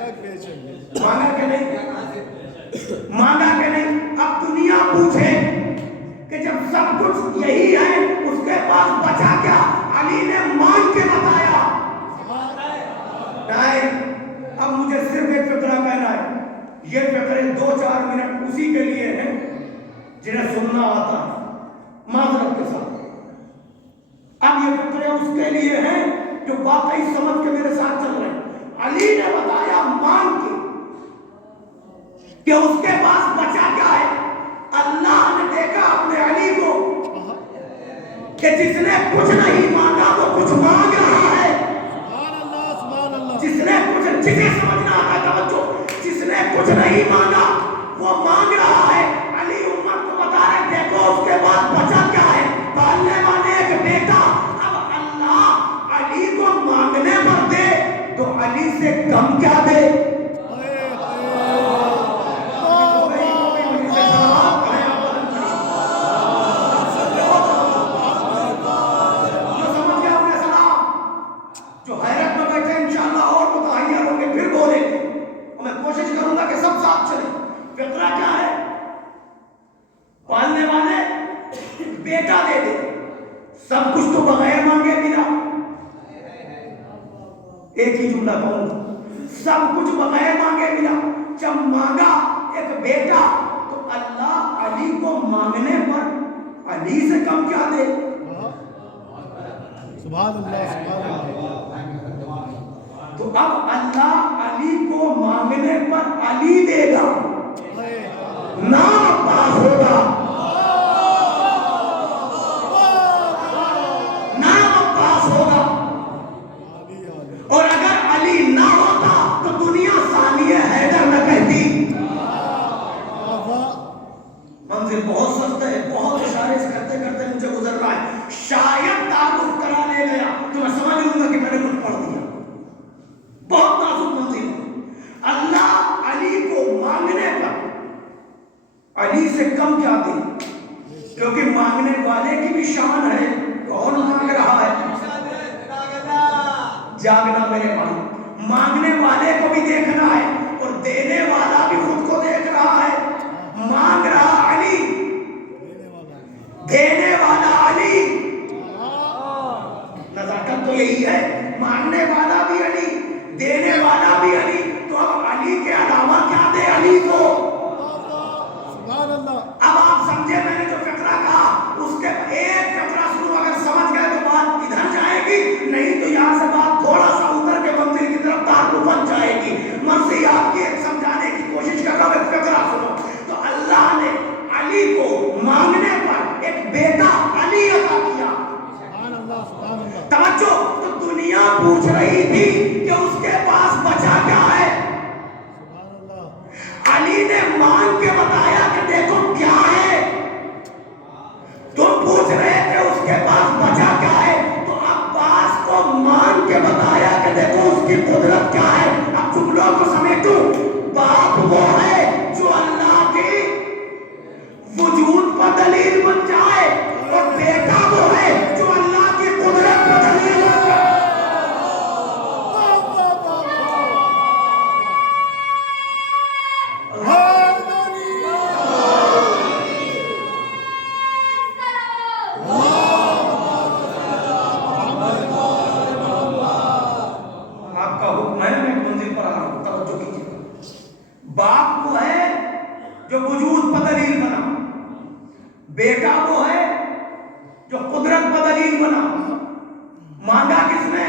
بے شک مانگا کہ نہیں؟ مانگا کہ نہیں؟ اب دنیا پوچھے کہ جب سب کچھ یہی ہے اس کے پاس بچا کیا؟ علی نے مانگ کے بتایا نہیں۔ اب مجھے صرف ایک فقرہ کہنا ہے، یہ فقرے 2-4 منٹ اسی کے لیے ہیں جنہیں سننا آتا ہے معذرت کے ساتھ۔ اب یہ فقرے اس کے لیے ہیں جو واقعی سمجھ کے میرے ساتھ چل رہے ہیں۔ علی نے بتایا مانگ کے کہ اس کے پاس بچا کیا ہے۔ اللہ نے دیکھا اپنے علی کو کہ جس نے کچھ نہیں مانگا وہ کچھ مانگ رہا ہے۔ سبحان اللہ جس نے کچھ، جسے سمجھنا آتا توجہ، جس نے کچھ نہیں مانگا وہ مانگ رہا ہے۔ علی امت کو بتا رہے دیکھو اس کے پاس بچا کیا ہے، پالنے والے ایک بیٹا۔ اب اللہ علی کو مانگنے پر دے تو علی سے کم کیا دے؟ سب کچھ تو بغیر مانگے ملا۔ ایک ہی جملہ کہوں گا، سب کچھ بغیر مانگے ملا۔ جب مانگا ایک بیٹا تو اللہ علی کو مانگنے پر علی سے کم کیا دے؟ سبحان اللہ تو اب اللہ علی کو مانگنے پر علی دے گا، نام عباس ہوگا، اور اگر علی نہ ہوتا تو دنیا ثانیہ حیدر نہ کہتی۔ منزل بہت سخت ہے، بہت اشارے کرتے کرتے مجھے گزر رہا ہے۔ شاید تعارف کرا لے گیا تو میں سمجھ لوں گا کہ میں نے کچھ پڑھ دیا۔ بہت نازک منزل ہے۔ اللہ علی کو مانگنے پر علی سے کم کیا دے؟ کیونکہ مانگنے والے کی بھی شان ہے، کون مانگ رہا ہے؟ جاگنا میرے بھائی، مانگنے والے کو بھی دیکھنا ہے اور دینے والا بھی خود کو دیکھ رہا ہے۔ مانگ رہا علی، دینے والا علی۔ نزاکت تو یہی ہے، مانگنے والا بھی علی، دینے والا بھی علی۔ تو اب علی کے علاوہ کیا دے علی کو؟ سبحان اللہ۔ اب آپ سمجھے میں نے جو فقرہ کہا، اس کے ایک فقرہ سنو، اگر سمجھ گئے تو بات ادھر جائے گی، نہیں تو یہاں سے بات تھوڑا سا ادھر کے منزل کی طرف تعارف جائے گی۔ مرضی آپ کی ایک سمجھانے کی کوشش کر رہا ہوں، ایک فقرہ سنو۔ تو اللہ نے علی کو مانگنے پر ایک بیٹا علی عطا کیا۔ سبحان اللہ توجہ، تو دنیا پوچھ رہی تھی کہ اس کے پاس بچا کیا ہے۔ سبحان اللہ۔ علی نے مانگ کے بتایا کہ دیکھو کیا ہے۔ تم پوچھ رہے تھے اس کے پاس بچا کیا ہے، تو عباس کو مان کے بتایا کہ دیکھو اس کی قدرت کیا ہے۔ اب جملوں کو سمیٹو، باپ وہ ہے جو اللہ کی وجود پر دلیل بن جائے، اور بیٹا وہ ہے جو اللہ کی قدرت پر دلیل بن جائے۔ باپ وہ ہے جو وجود پر دلیل بنا، بیٹا وہ ہے جو قدرت پر دلیل بنا۔ مانگا کس نے؟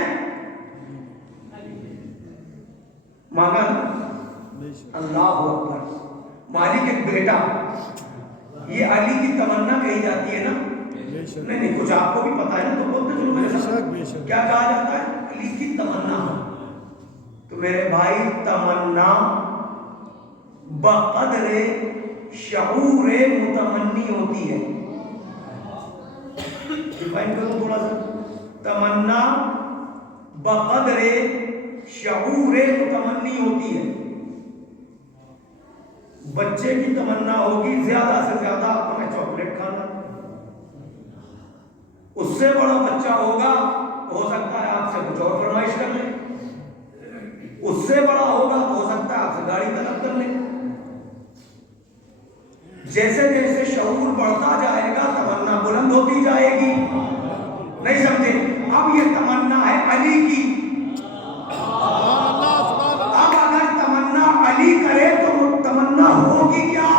مانگا اللہ اکبر، مالک ایک بیٹا۔ یہ علی کی تمنا کہی جاتی ہے نا؟ نہیں کچھ آپ کو بھی پتا ہے نا، تو بولتے چلو میرے ساتھ کیا کہا جاتا ہے؟ علی کی تمنا۔ تو میرے بھائی، تمنا بقدر شعور متمنی ہوتی ہے۔ ڈیفائن کرو تھوڑا سا، تمنا بقدر شعور متمنی ہوتی ہے۔ بچے کی تمنا ہوگی زیادہ سے زیادہ ہمیں چاکلیٹ کھانا، اس سے بڑا بچہ ہوگا ہو سکتا ہے آپ سے کچھ اور فرمائش کر لے، اس سے بڑا ہوگا ہو سکتا گاڑی طلب کر لیں. جیسے جیسے شعور بڑھتا جائے گا تمنا بلند ہوتی جائے گی. نہیں سمجھے؟ اب یہ تمنا ہے علی کی. اب اگر تمنا علی کرے تو وہ تمنا ہوگی کیا؟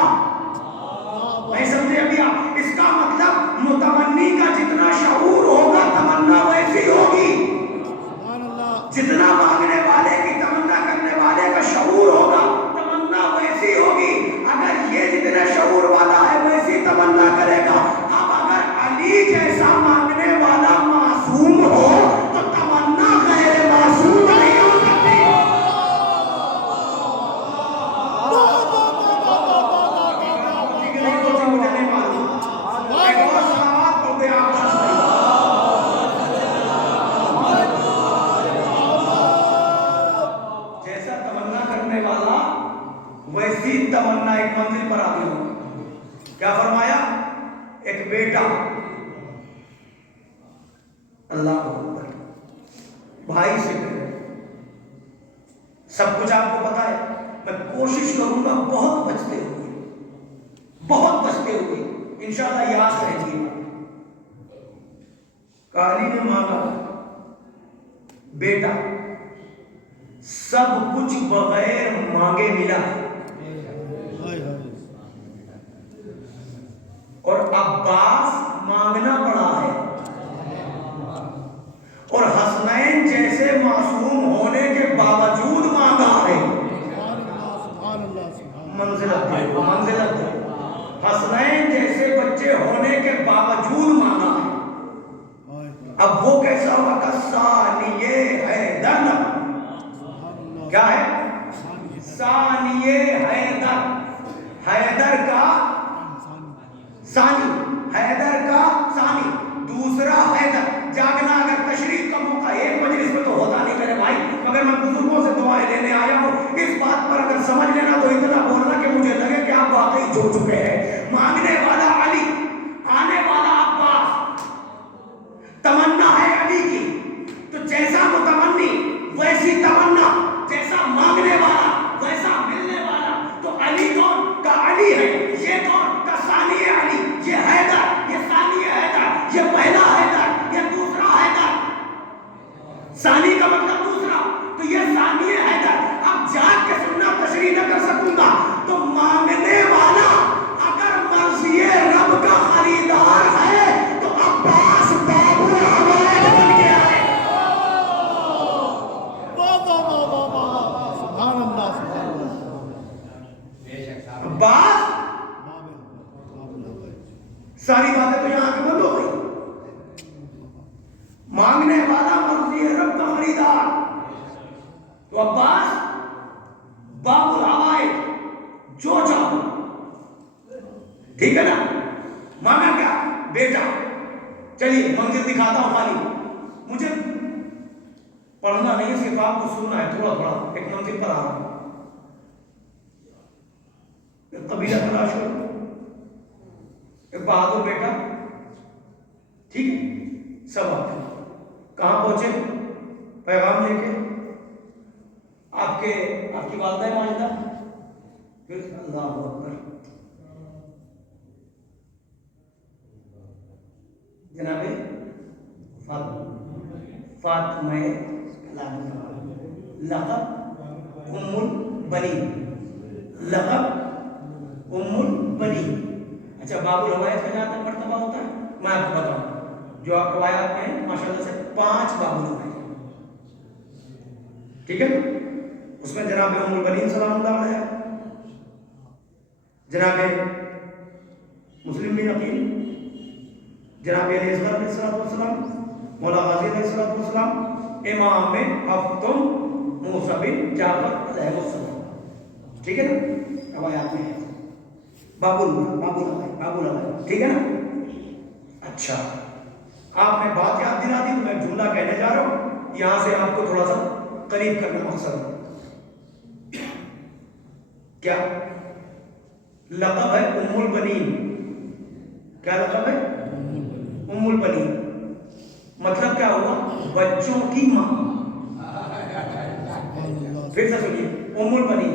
نہیں سمجھے ابھی آپ؟ اس کا مطلب متمنی کا جتنا شعور ہوگا تمنا ویسی ہوگی. جتنا مانگنے والے کی تمنا کرنے والے کا شعور ہوگا تمنا ویسی ہوگی. اگر یہ جتنا شعور والا ہے ویسی تمنا کرے گا. اب اگر علی جیسا مانگنے والا معصوم ہو تو تمنا غیر معصوم نہیں ہو سکتی. مجھے نہیں معلوم. ایک اور سلامات پڑھ دیں آپ. جیسا تمنا کرنے والا ویسی تمنا ایک منزل پر آتی ہو. کیا فرمایا؟ ایک بیٹا. اللہ اکبر. بھائی سے کرے. سب کچھ آپ کو پتا ہے. میں کوشش کروں گا بہت بچتے ہوئے انشاءاللہ یاد رہے گی. کالی نے مانگا بیٹا. سب کچھ بغیر مانگے ملا. اور عباس مانگنا پڑا ہے. اور حسنین جیسے معصوم ہونے کے باوجود مانگا ہے. منزلت ہے. حسنین جیسے بچے ہونے کے باوجود مانگا ہے. اب وہ کیسا ہوگا؟ ثانیہ حیدر. کیا ہے؟ ثانیہ حیدر. حیدر کا ثانی. حیدر کا ثانی. دوسرا حیدر. جاگنا اگر تشریف کا موقع ایک مجلس میں تو ہوتا نہیں میرے بھائی. مگر میں بزرگوں سے دعائیں لینے آیا ہوں. اس بات پر اگر سمجھ لینا تو اتنا بولنا کہ مجھے لگے کہ آپ واقعی جڑ چکے ہیں. مانگنے والا علی, آنے والا عباس. تمنا ہے علی کی. تو جیسا متمنی ویسی تمنا. جیسا مانگنے والا ویسا ملنے والا. تو علی کون کا علی ہے؟ یہ کون کا ثانی علی. یہ حیدر, یہ ثانی حیدر, یہ پہلا حیدر, یہ دوسرا حیدر. ثانی کا مطلب دوسرا. تو یہ ثانی حیدر. اب جاگ کے سننا تشریح نہ کر سکوں گا. تو مانگنے والا اگر مرضی رب کا خریدار ہے تو عباس باب الحوائج بن کے آئے. عباس. ساری باتیں تو یہاں کے بند ہو گئی. مانگنے والا مرضی رب کا خریدار تو عباس باب الحوائج. جو چاہو. ٹھیک ہے نا؟ مانگا کیا؟ بیٹا. چلیے منزل دکھاتا ہوں. خالی مجھے پڑھنا نہیں, صرف آپ کو سننا ہے تھوڑا تھوڑا. ایک منزل پر آ رہا ہوں. ایک قبیلہ تلاش ہو, ایک بہادر بیٹا. ٹھیک ہے, سب آتے ہیں. کہاں پہنچے؟ پیغام لے کے. آپ کی والدہ ماجدہ. پھر اللہ اکبر. جناب فاطمہ لقب ام البنین. لقب ام البنین. اچھا, باب الحوائج کا جہاں تک مرتبہ ہوتا ہے میں آپ کو بتاؤں. جو آپ روایات میں ہیں ماشاءاللہ سے 5 باب الحوائج. ٹھیک ہے. اس میں جناب ام البنین سلام اللہ علیہ, جناب مسلم بن عقیل, جناب علی اصغر علیہ السلام, مولا غازی علیہ السلام, امام ہفتم موسیٰ بن جعفر علیہ السلام. ٹھیک ہے نا؟ روایات میں ہے باب الحوائج. ٹھیک ہے نا؟ اچھا, آپ نے بات یاد دلا دی تو میں جملہ کہنے جا رہا ہوں. یہاں سے آپ کو تھوڑا سا قریب کرنا مقصد ہے. کیا لقب ہے؟ ام البنین. کیا لقب ہے؟ ام البنین. مطلب کیا ہوا؟ بچوں کی ماں. پھر سے سنیے, ام البنین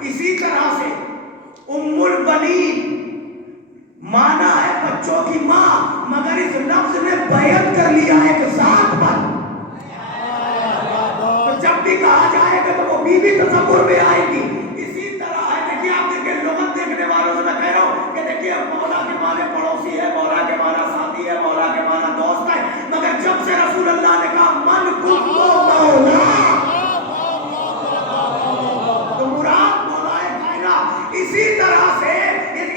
اسی طرح سے ام البنین مانا ہے بچوں کی ماں، مگر اس لفظ نے بیعت کر لیا ایک ذات پر. تو جب بھی کہا جائے گا تو وہ بیوی تصور میں آئے گی. اسی طرح ہے. دیکھیے آپ دیکھیں لغت دیکھنے والوں سے میں کہہ رہا ہوں کہ دیکھیے مولا کے معنی پڑوسی ہے، مولا کے معنی ساتھی ہے، مولا کے معنی دوست ہے، مگر جب سے رسول اللہ نے کہا من کن تو مولا، تو مراد مولا کائنات. اسی طرح سے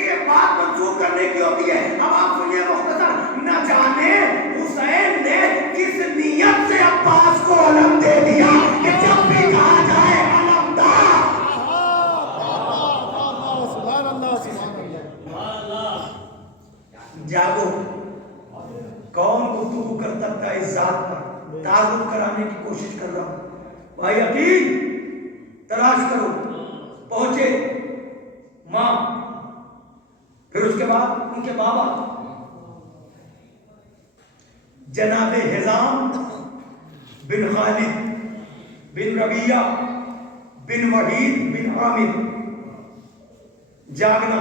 یہ بات منسوخ کرنے کی ہوتی ہے. اب آپ سنیے مختصر. نہ جانے حسین نے کس نیت سے عباس کو علم دے دیا کہ جب بھی کہا جائے علمدار. سبحان اللہ سبحان اللہ. جاگو. کون گفتگو کر سکتا ہے اس ذات پر؟ تعارف کرانے کی کوشش کر رہا ہوں. بھائی یقین تلاش کرو. پہنچے ماں، پھر اس کے بعد ان کے بابا جناب حزام بن خالد بن ربیہ بن وحید بن عامر. جاگنا.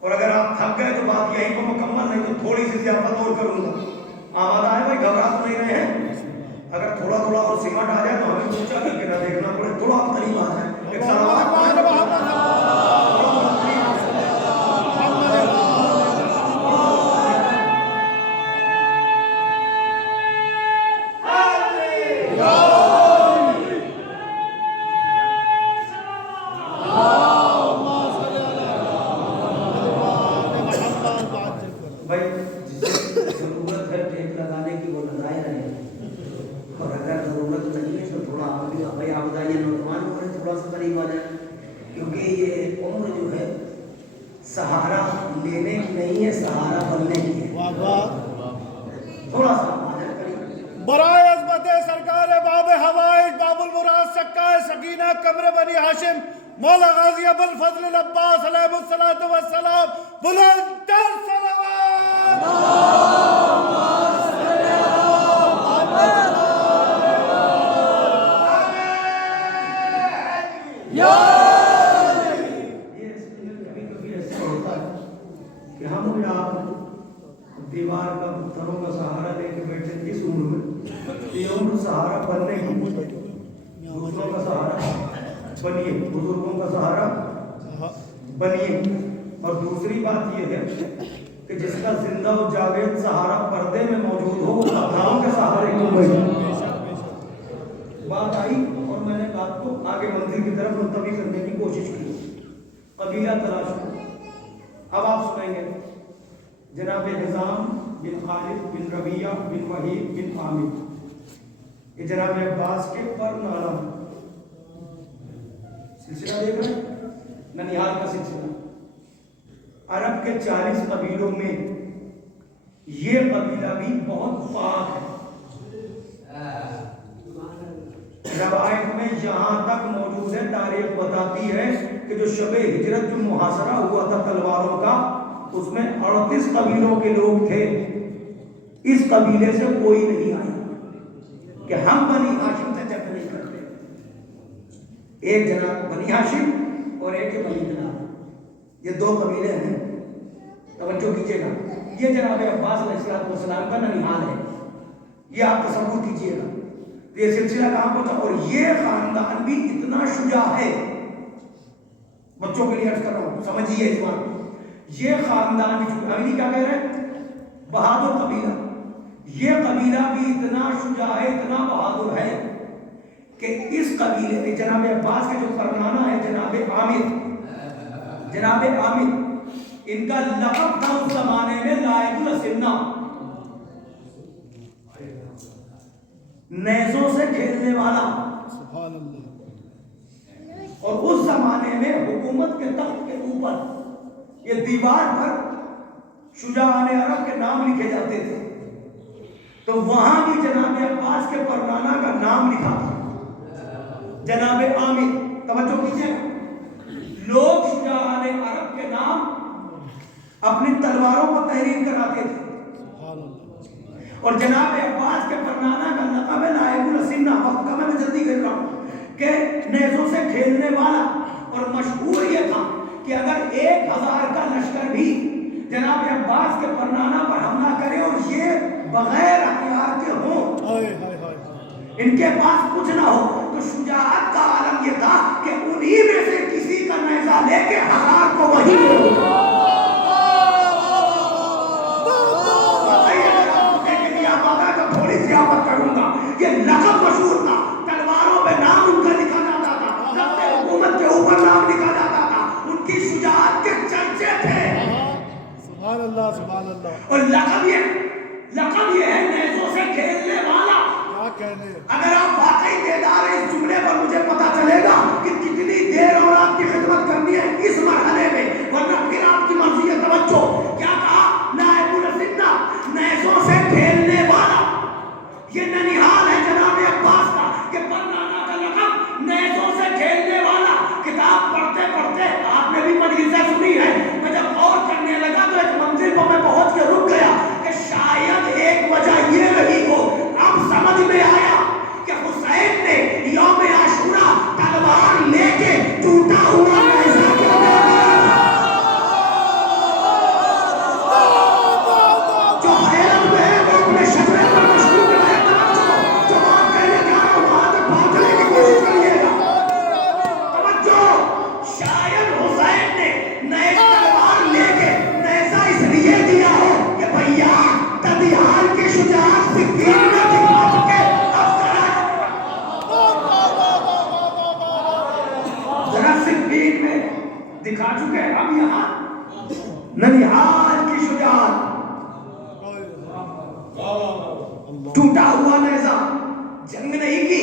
اور اگر آپ تھک گئے تو بات یہیں پر مکمل، نہیں تو تھوڑی سی زیادت اور کروں گا. آمادہ ہے بھائی؟ گھبرا تو نہیں رہے ہیں؟ اگر تھوڑا تھوڑا اور سمٹ آ جائے تو ہمیں اونچا کر کے نہ دیکھنا پڑے، تھوڑا آپ قریب آ جائیں. ایک سلام سہارا لینے کی نہیں ہے، سہارا بننے کی ہے. تھوڑا سا برائے عظمت سرکار باب حوائج باب المراد سکائے سکینہ قمر بنی ہاشم مولا غازی ابو الفضل العباس علیہ الصلوۃ والسلام بلند تر صلوات. دیوار کا پتھروں کا سہارا لے کے بیٹھے اس عمر میں. یہ عمر سہارا بننے کی، دوسروں کا سہارا بنیے، بزرگوں کا سہارا بنیے. اور دوسری بات یہ ہے کہ جس کا زندہ و جاوید سہارا پردے میں موجود ہو وہ پتھروں کے سہارے کیوں بیٹھے. بات آئی اور میں نے بات کو آگے منزل کی طرف منتقل کرنے کی کوشش کی. قبیلہ تلاش کرو. اب آپ سنیں گے جناب حزام بن خالد بن ربیہ بن وحید بن عامر. یہ جناب عباس کے پر نانا سلسلہ دیکھ رہے ہیں، ننیال کا سلسلہ. عرب کے 40 قبیلوں میں یہ قبیلہ بھی بہت پاک ہے. روایت میں یہاں تک موجود ہے، تاریخ بتاتی ہے کہ جو شب ہجرت جو محاصرہ ہوا تھا تلواروں کا، اس میں 38 قبیلوں کے لوگ تھے. اس قبیلے سے کوئی نہیں آیا کہ ہم بنی ہاشم سے جنگ نہیں کرتے. ایک جناب بنی ہاشم اور ایک بنی جناب، یہ دو قبیلے ہیں. توجہ کیجیے گا. یہ جناب عباس علیہ السلام کا ننیحال ہے. یہ آپ تصور کیجیے گا. یہ سلسلہ کہاں پہنچا. اور یہ خاندان بھی اتنا شجاع ہے، بچوں کے لیے عرض کر رہا ہوں سمجھیے اس بات. یہ خاندان بھی کیا کہہ رہے ہیں؟ بہادر قبیلہ. یہ قبیلہ بھی اتنا شجاع ہے، اتنا بہادر ہے کہ اس قبیلے میں جناب عباس کے جو فرمانا ہے جناب عامر، ان کا لقب تھا اس زمانے میں لائق الاسنہ، نیزوں سے کھیلنے والا. سبحان اللہ. اور اس زمانے میں حکومت کے تخت کے اوپر یہ دیوار پر شجاعان عرب کے نام لکھے جاتے تھے. تو وہاں بھی جناب عباس کے پرنانا کا نام لکھا تھا جناب عامر. توجہ کیجیے. لوگ شجاعان عرب کے نام اپنی تلواروں کو تحریر کراتے تھے. اور جناب عباس کے پرنانا کا لقب ہے لائق الاسنہ. وقت کا میں جلدی کہہ رہا ہوں کہ نیزوں سے کھیلنے والا. اور مشہور یہ تھا کہ اگر 1000 کا لشکر بھی جناب عباس کے پرنانہ پر حملہ کرے اور یہ بغیر ہتھیار کے ہوں، ان کے پاس کچھ نہ ہو، تو شجاعت کا عالم یہ تھا کہ انہی میں سے کسی کا نیزہ لے کے 1000 کو وہی تھوڑی ضیافت کروں گا۔ یہ لقب مشہور تھا، تلواروں پہ نام ان کا لکھا جاتا تھا، تخت حکومت کے اوپر نام لکھا جاتا تھا، ان کی شجاعت کے چرچے تھے۔ سبحان اللہ سبحان اللہ۔ اور لقب یہ ہے نیزوں سے کھیلنے والا۔ کیا کہنے، اگر آپ واقعی بیدار ہیں اس جملے پر، مجھے پتا چلے گا کہ کتنی دیر اور آپ کی خدمت کرنی ہے اس مرحلے میں، ورنہ پھر آپ کی مرضی ہے۔ توجہ، کیا کہا؟ نائب السنہ، نیزوں سے کھیلنے والا۔ یہ ننیحال ہے جناب عباس کا کہ پرنانہ کا لقب نیزوں سے کھیلنے والا۔ کتاب پڑھتے پڑھتے آپ نے بھی مجلسیں سنی ہے، میں جب غور کرنے لگا تو ایک منزل پر میں پہنچ کے رک گیا کہ شاید ایک وجہ یہ رہی ہو۔ اب سمجھ میں آیا کہ حسین نے یوم عاشورہ تلوار لے کے ٹوٹا ہوا نیزہ کیوں دے دیا؟ جو حیرت میں ہے وہ اپنے شجرے پر مشکوک رہے گا، جو بات کہنے جا رہا ہوں وہاں تک پہنچنے کی کوشش کریے گا۔ توجہ، شاید حسین نے نئے تلوار لے کے نیزہ اس لیے دیا ہو کہ بھیا تدیال کی شجاعت سکین میں دکھا چکے، اب ذرا سکین میں دکھا چکے، اب یہاں ننیحال کی شجاعت، ٹوٹا ہوا نیزہ۔ جنگ نہیں کی،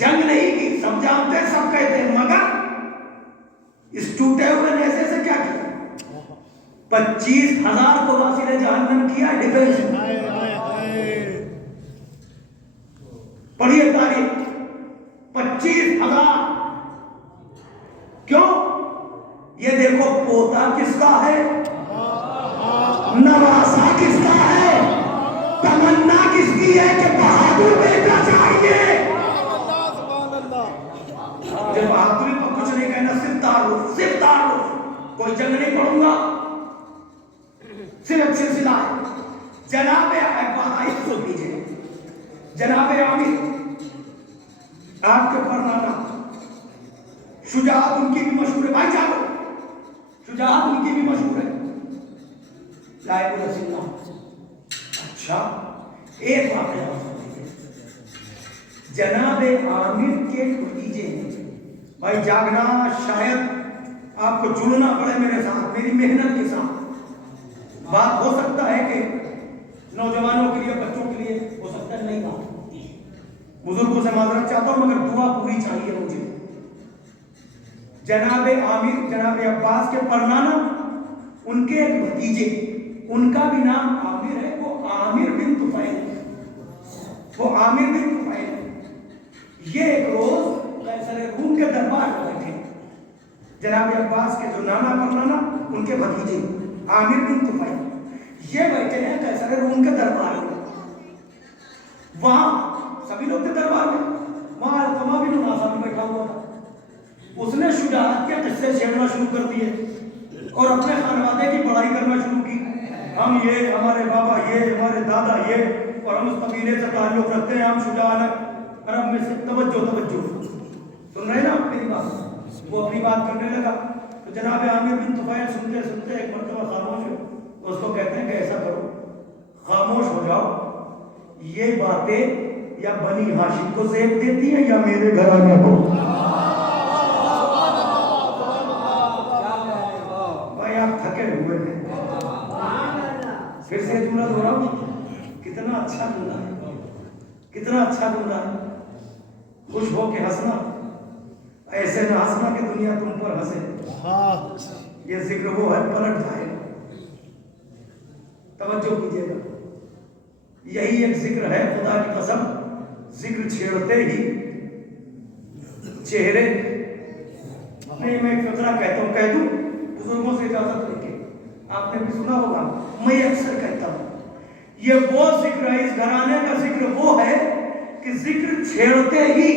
جنگ نہیں کی، سب جانتے سب کہتے ہیں، مگر اس ٹوٹے ہوئے نیزے سے کیا کیا؟ 25,000 کو واصل جہنم کیا ڈیفینس میں۔ پڑھیے تاریخ، 25,000۔ کیوں؟ یہ دیکھو پوتا کس کا ہے، نواسا کس کا ہے، تمنا کس کی ہے کہ بہادر بیٹا چاہیے۔ مجھے بہادری پر کچھ نہیں کہنا، صرف تعارف، صرف تعارف، کوئی جنگ نہیں پڑھوں گا، صرف سلسلہ ہے۔ جناب عباس سن لیجیے، جناب عامر آپ کے پرنانہ، شجاعت ان کی بھی مشہور ہے، بھائی جانو شجاعت ان کی بھی مشہور ہے، نائب السنہ۔ اچھا، ایک واقعہ جناب عامر کے بھتیجے نے، بھائی جاگنا، شاید آپ کو جڑنا پڑے میرے ساتھ، میری محنت کے ساتھ۔ بات ہو سکتا ہے کہ نوجوانوں کے لیے، بچوں کے لیے ہو سکتا ہے نہیں بات، بزرگوں سے معذرت چاہتا ہوں مگر دعا پوری چاہیے مجھے۔ جناب عامر، جناب عباس کے پرنانہ، ان کے ایک بھتیجے، ان کا بھی نام عامر ہے، وہ عامر بن طفیل، وہ عامر بن طفیل۔ یہ ایک روز قیصر روم کے دربار میں بیٹھے، جناب عباس کے جو نانا پرنانہ، ان کے بھتیجے عامر بن طفیل، یہ بیٹھے ہیں قیصر روم کے دربار میں۔ وہاں سبھی لوگ کے دربار میں، وہاں علقمہ بن نافع بھی بیٹھا ہوا تھا۔ اس نے شجاعت کے قصے چھیڑنا شروع کر دیے اور اپنے خانوادے کی بڑائی کرنا شروع کی، ہم یہ، ہمارے بابا یہ، ہمارے دادا یہ، اور ہم اس قبیلے سے تعلق رکھتے ہیں، ہم شجاع ہیں۔ عرب میں سے توجہ توجہ سن رہے نا میری بات؟ وہ اپنی بات کرنے لگا تو جناب عامر بن طفیل سنتے سنتے ایک مرتبہ خاموش ہوئے، تو اس کو کہتے ہیں کہ ایسا کرو، خاموش ہو جاؤ، یہ باتیں یا بنی ہاشم کو زیب دیتی ہیں یا میرے گھرانے کو؟ بھائی آپ تھکے ہوئے ہیں، پھر سے جملہ دہراؤں، کتنا اچھا جملہ ہے، کتنا اچھا جملہ ہے۔ خوش ہو کے ہنسنا، ایسے نہ ہنسنا کہ دنیا تم پر ہنسے۔ یہ ذکر وہ ہے پلٹ جائے گا، توجہ کیجیے گا، یہی ایک ذکر ہے، خدا کی قسم ذکر چھیڑتے ہی چہرے، نہیں میں ایک فقرہ کہتا ہوں، کہہ دوں بزرگوں سے اجازت لے کے، آپ نے بھی سنا ہوگا، میں اکثر کہتا ہوں یہ وہ ذکر ہے، اس گھرانے کا ذکر وہ ہے کہ ذکر چھیڑتے ہی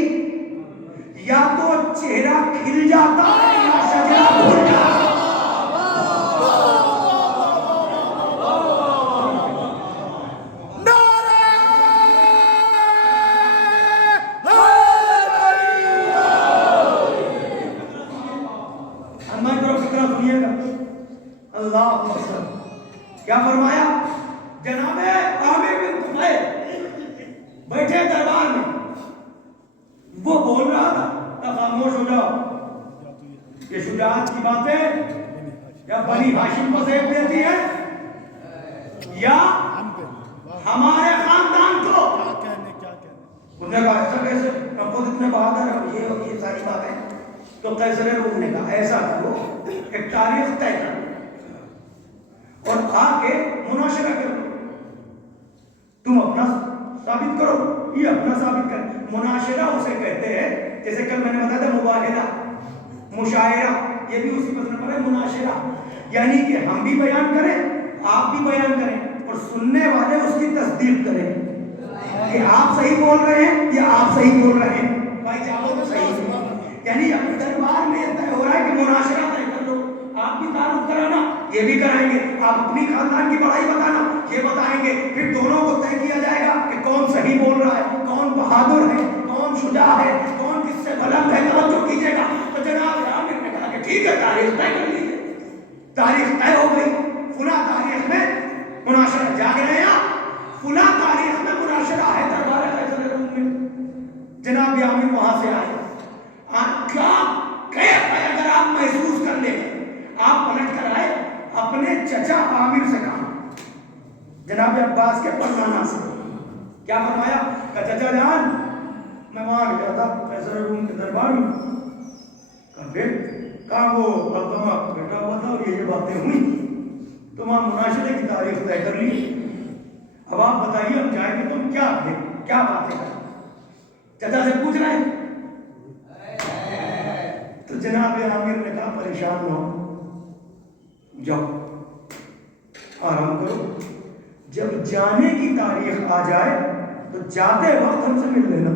یا تو چہرہ کھل جاتا ہے یا شجرہ بھول جاتا ہے. اللہ اکبر. کیا فرمایا جناب عامر بن طفیل بیٹھے دربار میں, وہ بول رہا تھا خاموش ہو جاؤ, یہ شجاعت کی باتیں یا بنی ہاشم کو زیب دیتی ہے یا ہمارے خاندان کو. انہوں نے کہا ایسا کیسے, اب خود اتنے بہادر ہیں یہ ساری باتیں. تو قیصر روم نے کہا ایسا کرو, ایک تاریخ طے کرو اور آ کے مناظرہ کرو, تم اپنا ثابت کرو یہ اپنا ثابت کرے. مناظرہ اسے کہتے ہیں جیسے کل میں نے بتایا تھا مباہلہ, مشاعرہ, یہ بھی اسی پر نمبر ہے مناظرہ. یعنی کہ ہم بھی بیان کریں آپ بھی بیان کریں اور سننے والے اس کی تصدیق کریں کہ آپ صحیح بول رہے ہیں یا آپ صحیح بول رہے ہیں. بھائی جاؤ تو صحیح ہے. یعنی اپنے دربار میں یہ طے ہو رہا ہے کہ مناظرہ طے کر لو, آپ بھی تعارف کرانا یہ بھی کرائیں گے, آپ اپنی خاندان کی بڑائی بتانا یہ بتائیں گے, پھر دونوں کو طے کیا جائے گا کہ کون صحیح بول رہا ہے, کون بہادر ہے, کون شجاع ہے, کون کس سے بلند ہے. توجہ کیجیے گا. تو جناب عامر نے کہا کہ ٹھیک ہے تاریخ طے کر لیجیے. تاریخ طے ہو گئی, فلاں تاریخ میں مناظرہ جاگ رہے ہیں, فلاں تاریخ میں مناظرہ ہے دربار قیصر روم میں. جناب عامر وہاں سے آئے, کیا کیف ہے اگر آپ محسوس کر لیں. آپ پلٹ کر آئے, اپنے چچا عامر سے کہا, جناب عباس کے پڑھانا سے, کیا فرمایا کہ چچا جان میں وہاں گیا تھا قیصر روم کے دربار میں, کہاں وہ علقمہ بیٹھا ہوا تھا اور یہ باتیں ہوئی, تو وہاں مناظرے کی تاریخ طے کر لی. اب آپ بتائیے ہم جائیں گے تم کیا باتیں کریں. چچا سے پوچھ رہے ہیں. تو جناب عامر نے کہا پریشان نہ ہو, جاؤ آرام کرو, جب جانے کی تاریخ آ جائے تو جاتے وقت ہم سے مل لینا.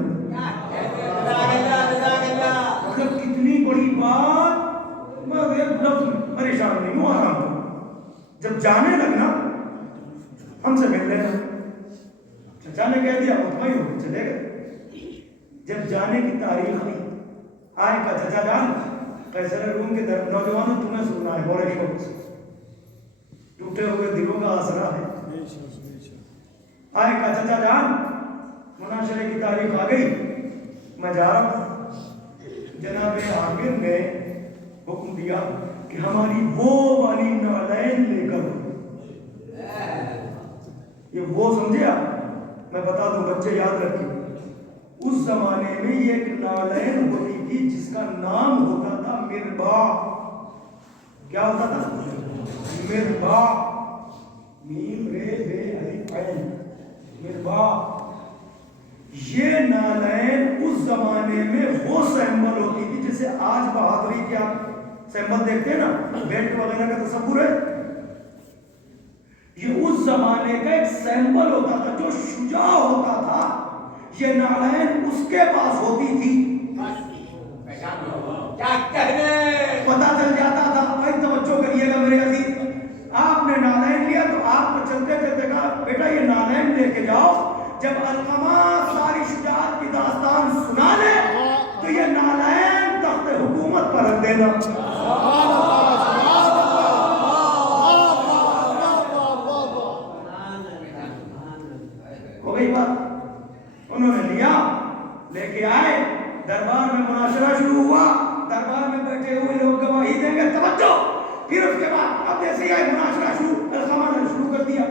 مطلب کتنی بڑی بات, میں ایک لفظ پریشان نہیں ہوں, آرام کرو, جب جانے لگنا ہم سے مل لینا. چچا نے کہہ دیا مطمئن ہو چلے گئے. جب جانے کی تاریخ آئی, آئے کا چچا جان قیصر روم کے نوجوانوں تمہیں سننا ہے بڑے شوق سے, ٹوٹے ہوئے دلوں کا آسرا ہے. آئے کا چچا جان مناظرے کی تاریخ آ گئی, میں جا رہا تھا. جناب عامر نے حکم دیا کہ ہماری وہ والی نالین لے کر, یہ وہ سمجھے آپ, میں بتا دوں بچے یاد رکھیں, اس زمانے میں یہ ایک نالین ہوتی تھی جس کا نام ہوتا تھا مرباح. کیا ہوتا تھا؟ مرباح, میم رے بے الف عین, مرباح. یہ نالین اس زمانے میں وہ سیمبل ہوتی تھی جسے آج بہادری کے آپ سیمبل دیکھتے ہیں نا, بیلٹ وغیرہ کا تصور ہے, یہ اس زمانے کا ایک سیمبل ہوتا تھا جو شجاع ہوتا تھا. یہ نالین اس کے پاس ہوتی تھی, پتا چل جاتا تھا. بھائی توجہ کریے گا میرے عزیز, آپ نے نالین لیا تو آپ کو چلتے چلتے کہا بیٹا یہ نالین لے کے جاؤ, جب علقمہ ساری شجاعت کی داستان سنا لے تو یہ نالین تخت حکومت پر رکھ دینا. ہو گئی بات. انہوں نے لیا, لے کے آئے, دربار میں مناظرہ شروع ہوا. دربار میں بیٹھے ہوئے لوگ گواہی دیں گے, توجہ. پھر اس کے بعد اب جیسے آئے مناظرہ شروع, علقمہ نے شروع کر دیا,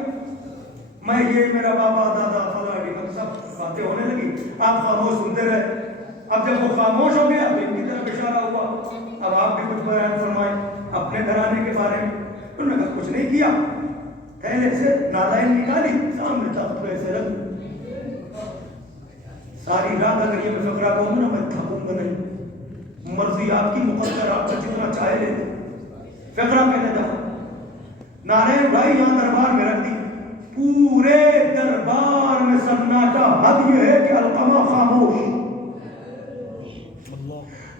میں یہ میرا بابا دادا فلاں سب باتیں ہونے لگی. آپ خاموش سنتے رہے. اب جب وہ خاموش ہو گیا تو ان کی طرف اشارہ ہوا, اب آپ بھی کچھ بیان فرمائیں اپنے گھرانے کے بارے میں. انہوں نے کہا کچھ نہیں کیا, تھیلے سے نالین نکالی, سامنے تخت پہ ایسے رکھ. ساری رات اگر یہ فقرہ کہوں نا میں تھکوں گا نہیں, مرضی آپ کی مقدر, آپ کا جتنا چاہے لے دیں. فقرہ کہنے تھا نالین بھائی یہاں دربار میں رکھ دی. پورے دربار میں سناٹا. حد یہ ہے کہ علقمہ خاموش.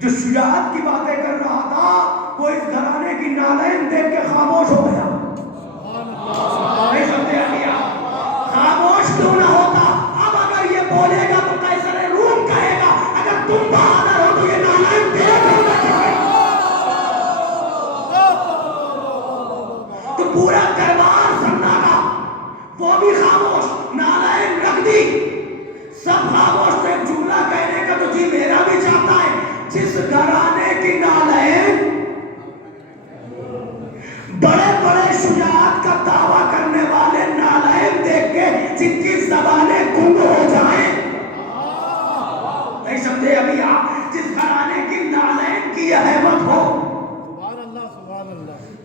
جو شجاعت کی باتیں کر رہا تھا وہ اس گھرانے کی نالین دیکھ کے خاموش ہو گیا. خاموش کیوں نہ ہوتا؟ اب اگر یہ بولے گا تو قیصر روم کہے گا اگر تم بہادر ہو تو یہ نالین دیکھ تو پورا دربار سناٹا، وہ بھی خاموش، نالین رکھ دی، سب خاموش تھے. جملہ کہنے کا تو جی میرا بھی چاہتا ہے. جس گھرانے کی نالین بڑے بڑے شجاعت کا دعویٰ کرنے والے نالین دیکھ کے جن کی زبانیں گنگ ہو جائیں، نہیں سمجھے ابھی آپ؟ جس گھرانے کی نالین کی اہمیت ہو،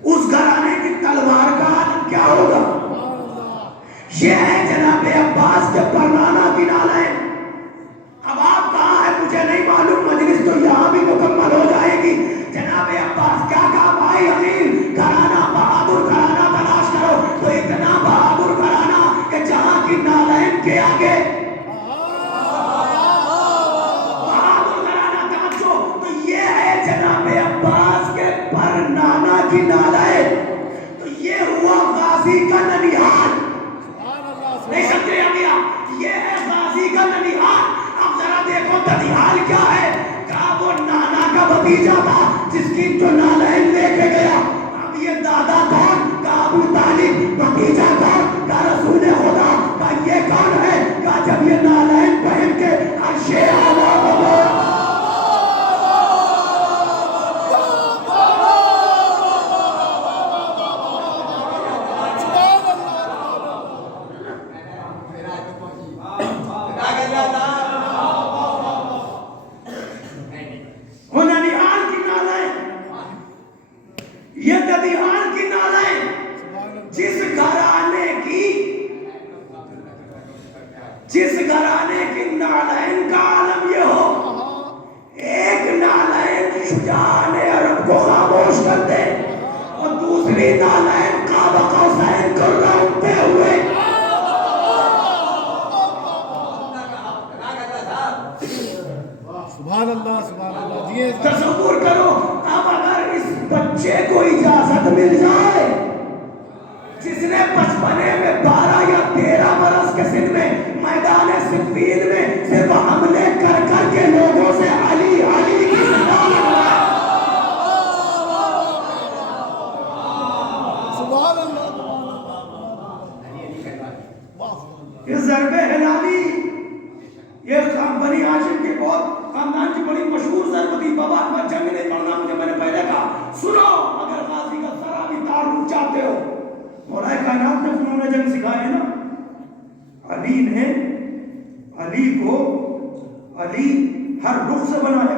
اس گھرانے کی تلوار کا عالم کیا ہوگا؟ یہ ہے جناب عباس کے پرنانہ کی نالین. اب آپ کہاں ہیں مجھے نہیں معلوم، مجلس تو یہاں بھی مکمل ہو جائے گی. جناب عباس کیا کہا؟ بھائی امیر گھرانہ، بہادر گھرانہ تلاش کرو. تو اتنا بہادر گھرانہ کہ جہاں کی نالین کے آگے بہادر گھرانہ. توجہ، تو یہ ہے جناب عباس کے پرنانہ کی نالین. تو یہ ہوا غازی کا ننیحال. نہیں سمجھے ابھی آپ؟ یہ ہے غازی کا ننیحال. اب ذرا دیکھو ننیحال کیا ہے. کہا وہ نانا کا بھتیجا تھا جس کی جو نالین لے کے گیا. اب یہ دادا کون؟ کہا ابو طالب. بھتیجا کون؟ کہا رسول خدا. کہا یہ کون ہے؟ کہا جب یہ نالین پہن کے عرش اعلیٰ بابا جس گھرانے کی نالین کا عالم یہ ہو، ایک نالین شجاع نے عرب کو خاموش کر دے اور دوسری نالین قاب قوسین کو روتے ہوئے سبحان اللہ سبحان اللہ. تصور کرو. اب اگر اس بچے کو اجازت مل جائے جس نے بچپنے میں 12 یا 13 برس کے سن میں میدان صفین میں صرف حملے کر کر کے لوگوں سے علی علی کی صدا لگایا. سبحان اللہ. یہ ضرب ہلالی، یہ بنی ہاشم کے بہت خاندان کی بڑی مشہور ضرب تھی. بابا میں جنگ نہیں پڑھنا، مجھے میں نے پہلے کہا سنو، اگر غازی کا ذرا بھی تعارف چاہتے ہو، مولا کائنات نے فنون جنگ سکھائے ہیں نا. علی نے علی کو علی ہر رخ سے بنایا.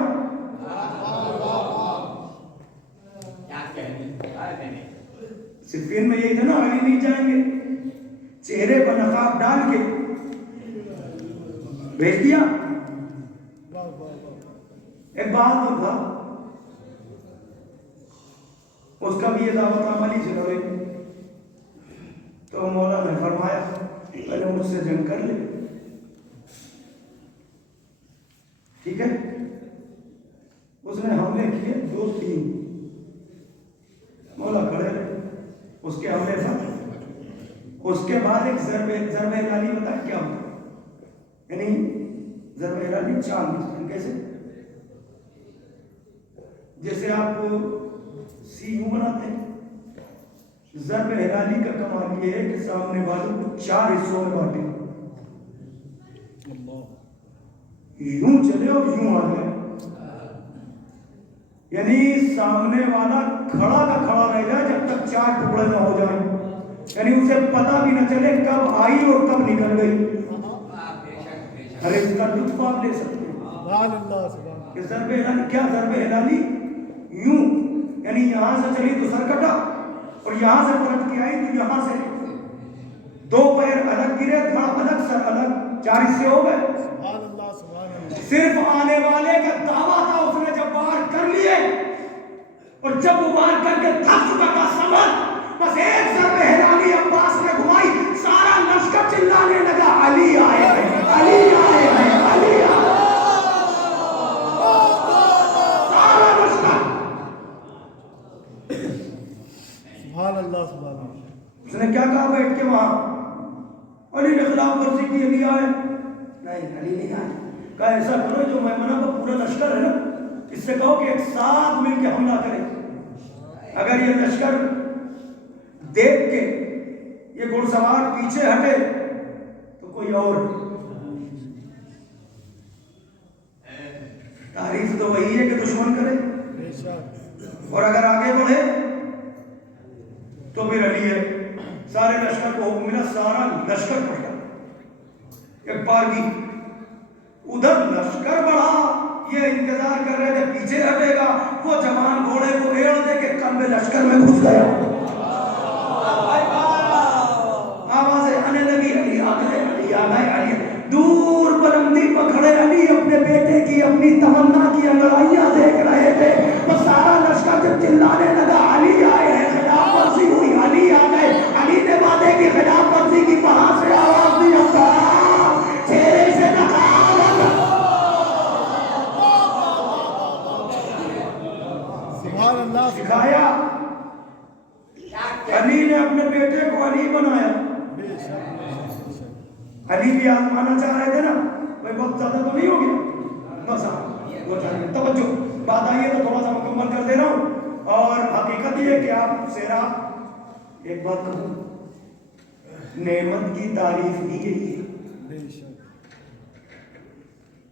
صفین میں یہی تھا نا، علی نہیں جائیں گے. چہرے پر نقاب ڈال کے بھیج دیا. ایک بہادر تھا، اس کا بھی یہ دعوت عملی سے لڑے. تو مولا نے فرمایا پہلے مجھ سے جنگ کر لے، ٹھیک ہے. اس نے حملے کیے 2-3، مولا کھڑے رہے، اس کے حملے فتح. اس کے بعد ایک ضرب ہلالی بتا کیا ہوتا ہے، یعنی ضرب ہلالی چاند. کیسے؟ جیسے آپ سی یوں بناتے ہیں. ضرب ہلالی کا کمال یہ ہے کہ سامنے والوں کو 4 حصوں میں بانٹے، یوں چلے اور یوں آ جائے. یعنی سامنے والا کھڑا کا کھڑا رہ جائے جب تک 4 ٹکڑے نہ ہو جائیں. یعنی اسے پتہ بھی نہ چلے کب آئی اور کب نکل گئی. ہر اس کا لطف آپ لے سکتے ہیں. کہ ضرب ہلالی کیا؟ ضرب ہلالی یوں، یعنی یہاں سے چلی تو سر کٹا اور یہاں سے پلٹ کے آئی تو یہاں سے 2 پیر الگ گرے، دھڑ الگ، سر الگ، 4 حصے ہو گئے. صرف آنے والے کا دعویٰ تھا، اس نے جب وار کر لیے اور جب وہ وار کر کے تھک چکا تھا سمجھ، بس ایک ضرب ہلالی عباس نے گھمائی، سارا لشکر چلانے لگا علی آئے ہیں، علی آئے ہیں، علی آئے ہیں. نے کیا کہا بیٹھ کے وہاں؟ علی نے خلاف ورزی کی، علی آئے؟ نہیں، علی نہیں آئے۔ کہا ایسا کرو جو میمنہ کا پورا لشکر ہے نا، اس سے کہو کہ ایک ساتھ مل کے حملہ کرے۔ اگر یہ لشکر دیکھ کے یہ گھڑ سوار پیچھے ہٹے تو کوئی اور، تعریف تو وہی ہے کہ دشمن کرے، اور اگر آگے بڑھے تو پھر علی ہے۔ سارے لشکر کو حکم ملا، سارا لشکر پڑھا ایک بارگی۔ ادھر لشکر بڑھا، یہ انتظار کر رہے تھے پیچھے ہٹے گا، وہ جوان گھوڑے کو ایڑ دے کے کمبے لشکر میں گھس گیا۔ آوازیں آنے لگی، علی آ گئے، علی آ گئے، علی دور بلندی پر کھڑے علی اپنے بیٹے کی، اپنی تمنا کی انگڑائیاں دیکھ رہے تھے۔ وہ سارا لشکر جب چلانے لگا علی آئے ہیں، خلاف ورزی ہوئی، علی آ گئے، علی نے وعدے کی خلاف ورزی کی، وہاں سے آواز دی چہرے سے سکھایا۔ علی نے اپنے بیٹے کو علی بنایا۔ علی بھی آزمانا چاہ رہے تھے نا، بھائی وقت زیادہ تو نہیں ہو گیا، بس وہ چاہیے توجہ بات آئی ہے تو تھوڑا سا مکمل کر دے رہا ہوں۔ اور حقیقت یہ کہ آپ سیرا ایک بات کہوں، نعمت کی تعریف ہی یہی ہے۔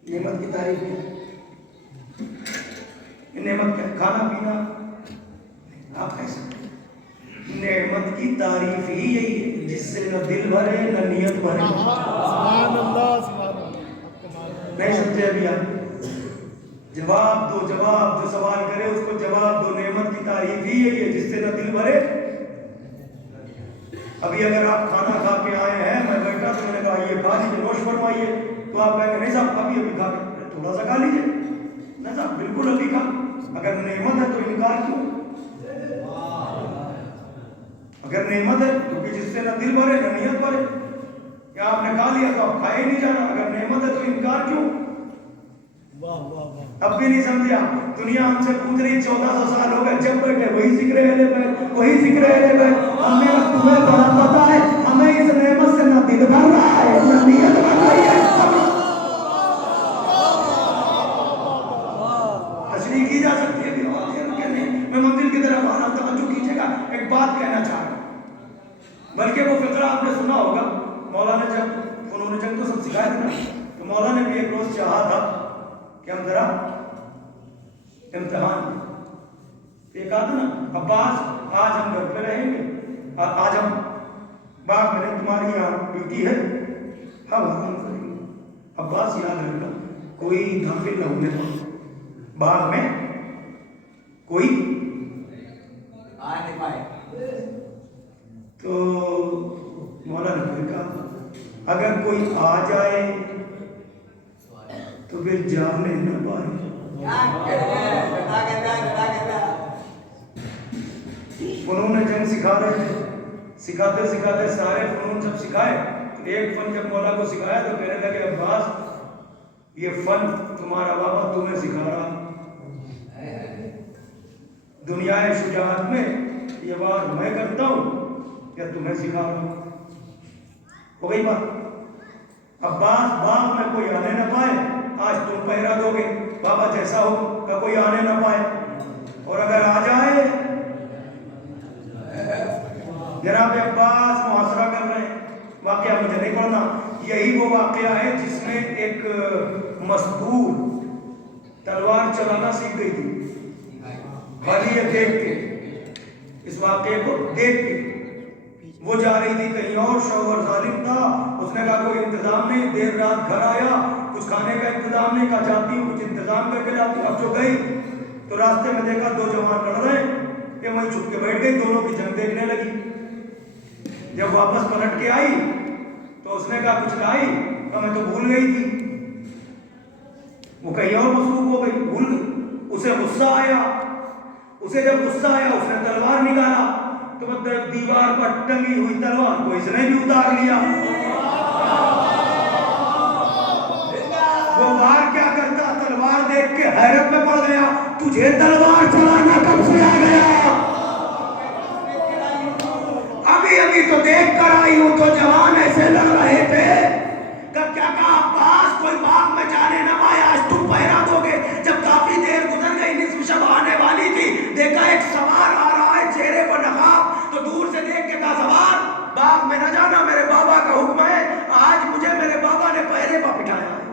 نعمت کی تعریف ہے، نعمت کیا؟ کھانا پینا آپ کیسے؟ نعمت کی تعریف ہی یہی ہے جس سے نہ دل بھرے نہ نیت بھرے۔ نہیں سمجھے ابھی آپ؟ جواب دو، جواب جو سوال کرے اس کو جواب دو۔ نعمت کی تعریف ہی یہی ہے جس سے نہ دل بھرے۔ ابھی اگر آپ کھانا کھا کے آئے ہیں، میں بیٹھا تو میں نے کہا یہ کھا لیجیے، نوش فرمائیے، تو آپ کہیں گے نہیں صاحب ابھی کھا کے تھوڑا سا کھا لیجیے، نہیں صاحب بالکل ابھی کھا۔ اگر نعمت ہے تو انکار کیوں؟ اگر نعمت ہے کیونکہ جس سے نہ دل بھرے نہ نیت بھرے، کیا آپ نے کھا لیا تو آپ کھائے نہیں جانا، اگر نعمت ہے تو انکار کیوں؟ اب بھی نہیں سمجھا؟ دنیا ہم سے پوچھ رہی 1400 سال ہو گئے، جب بیٹھے وہی ذکر اہل بیت، وہی ذکر اہل بیت۔ ہمیں تمہیں بڑا پتا ہے، ہمیں اس نعمت سے نہ دل بھر رہا ہے نہ نیت بھر رہی ہے۔ تشریح کی جا سکتی ہے بھی، میں منزل کی طرف آ رہا ہوں، توجہ کیجیے گا، ایک بات کہنا چاہ رہا ہوں، بلکہ وہ فقرہ آپ نے سنا ہوگا، مولا نے جب فنون جنگ تو سب سکھائے تھے نا، تو مولا نے بھی ایک روز چاہا تھا کہ ہم ذرا امتحان، ایک آتا نا عباس آج ہم گھر پہ رہیں گے، آج ہم باغ میں تمہاری یہاں ڈیوٹی ہے، ہم آرام کریں گے۔ عباس یاد رکھنا کوئی داخل نہ ہونے پا باغ میں، کوئی آ نہیں پائے۔ تو مولا نے کہا اگر کوئی آ جائے تو پھر جانے نہ پائے۔ فنون جنگ سکھا رہے تھے، سکھاتے سکھاتے سارے فنون جب سکھائے، ایک فن جب مولا کو سکھایا تو کہنے لگے عباس یہ فن تمہارا بابا تمہیں سکھا رہا، دنیا شجاعت میں یہ بات میں کرتا ہوں یا تمہیں سکھا رہا ہوں۔ ہو گئی بات؟ عباس باغ میں کوئی آنے نہ پائے، آج تم پہرا دو گے، بابا جیسا ہو کہ کوئی آنے نہ پائے، اور اگر آ جائے جناب عباس محاصرہ کر رہے ہیں۔ واقعہ مجھے نہیں پڑھنا، یہی وہ واقعہ ہے جس میں ایک مزدور تلوار چلانا سیکھ گئی تھی، خالی یہ دیکھ کے، اس واقعے کو دیکھ کے وہ جا رہی تھی کہیں اور، شوہر ظالم تھا، اس نے کہا کوئی انتظام نہیں، دیر رات گھر آیا، کچھ کھانے کا انتظام نہیں، کہا جاتی ہوں کچھ انتظام کر کے لاتی ہوں۔ اب جو گئی تو راستے میں دیکھا دو جوان لڑ رہے ہیں، کہ وہیں چھپ کے بیٹھ گئی، دونوں کی جنگ دیکھنے لگی۔ جب واپس پلٹ کے آئی تو اس نے کہا کچھ لائی، کہا میں تو بھول گئی تھی، وہ کہیں اور مصروف ہو گئی، بھول گئی۔ اسے غصہ آیا، اسے جب غصہ آیا اس نے تلوار نکالا، تو دیوار پر ٹنگی ہوئی تلوار کو اس نے بھی اتار لیا۔ وہ وار کیا کرتا، تلوار دیکھ کے حیرت میں پڑ گیا، تجھے تلوار چلانا کب سے آ گیا؟ ابھی ابھی تو دیکھ کر آئی ہوں تو جوان ایسے لگ رہے تھے کہ کیا کہا عباس کوئی باغ میں جانے نہ آئے آج تم پہرا دو گے. جب کافی دیر گزر گئی نصف شب آنے والی تھی دیکھا ایک سوار آ رہا ہے چہرے پر نقاب تو دور سے دیکھ کے کہا سوار باغ میں نہ جانا میرے بابا کا حکم ہے آج مجھے میرے بابا نے پہرے پر بٹھایا ہے.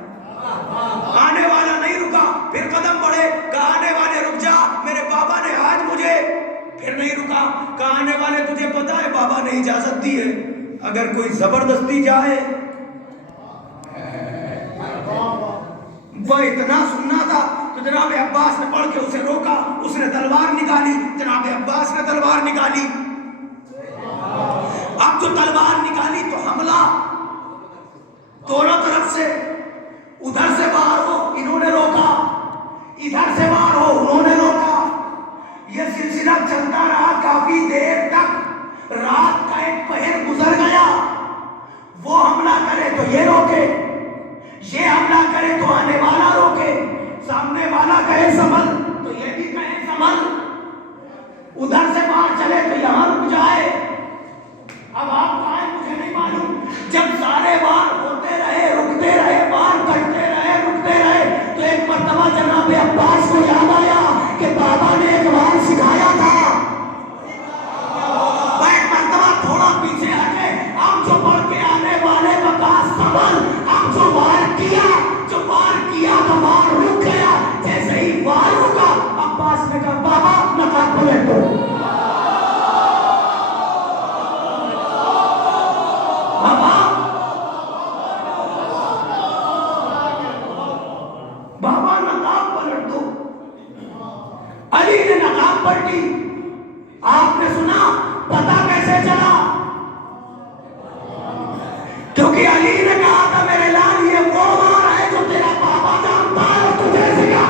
آنے والا نہیں رکا پھر قدم بڑھے کہا آنے والے رک جا میرے بابا نے آج مجھے پھر نہیں رکا کہا آنے والے تجھے پتا ہے بابا نے اجازت دی ہے اگر کوئی زبردستی جائے وہ اتنا سننا تھا تو جناب عباس نے پڑھ کے اسے روکا اس نے تلوار نکالی جناب عباس نے تلوار نکالی. اب جو تلوار نکالی تو حملہ دونوں طرف سے ادھر سے باہر ہو انہوں نے روکا ادھر سے باہر ہو انہوں نے روکا. یہ سلسلہ چلتا رہا کافی دیر تک. رات کا ایک پہر گزر گیا وہ حملہ کرے تو یہ روکے یہ حملہ کرے تو آنے والا روکے سامنے والا کہے سنبھل تو یہ بھی کہے سنبھل ادھر سے باہر چلے تو یہاں رک جائے. اب آپ کہاں مجھے نہیں معلوم جب سارے بار ہوتے رہے رکتے رہے بار کٹتے رہے رکتے رہے تو ایک مرتبہ جناب عباس کو یاد آیا کہ بابا نے ایک بار سکھایا تھا. وہ ایک مرتبہ تھوڑا پیچھے ہٹے اب جو پڑھ کے آنے والے بکاس سنبھل اب جو وار کیا تو وار رک گیا جیسے ہی وار رکا عباس نے کہا بابا نقاب پلٹ دو. بابا نقاب پلٹ دو. علی نے نقاب پلٹی. آپ نے سنا پتا کیسے چلا کیونکہ علی نے کہا تھا میرے لال یہ وہ وار ہے جو تیرا بابا جانتا ہے اور تجھے سکھا.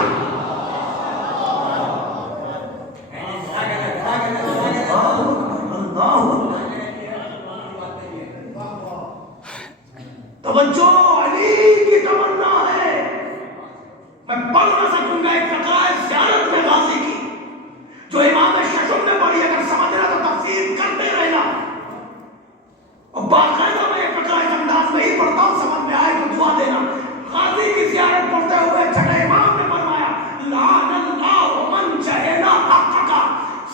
توجہ علی کی تمنا ہے میں پڑھ نہ سکوں گا ایک فقرہ زیارت میں غازی کی جو امام ششم نے پڑھی اگر سمجھنا تو تفسیر کرتے رہنا اور باقاعدہ میں ایک فقرہ اس انداز میں ہی پڑھتا ہوں سمجھ میں آئے تو دعا دینا. غازی کی زیارت پڑھتے ہوئے چھٹے امام نے فرمایا لعن اللہ من جہلا حق کا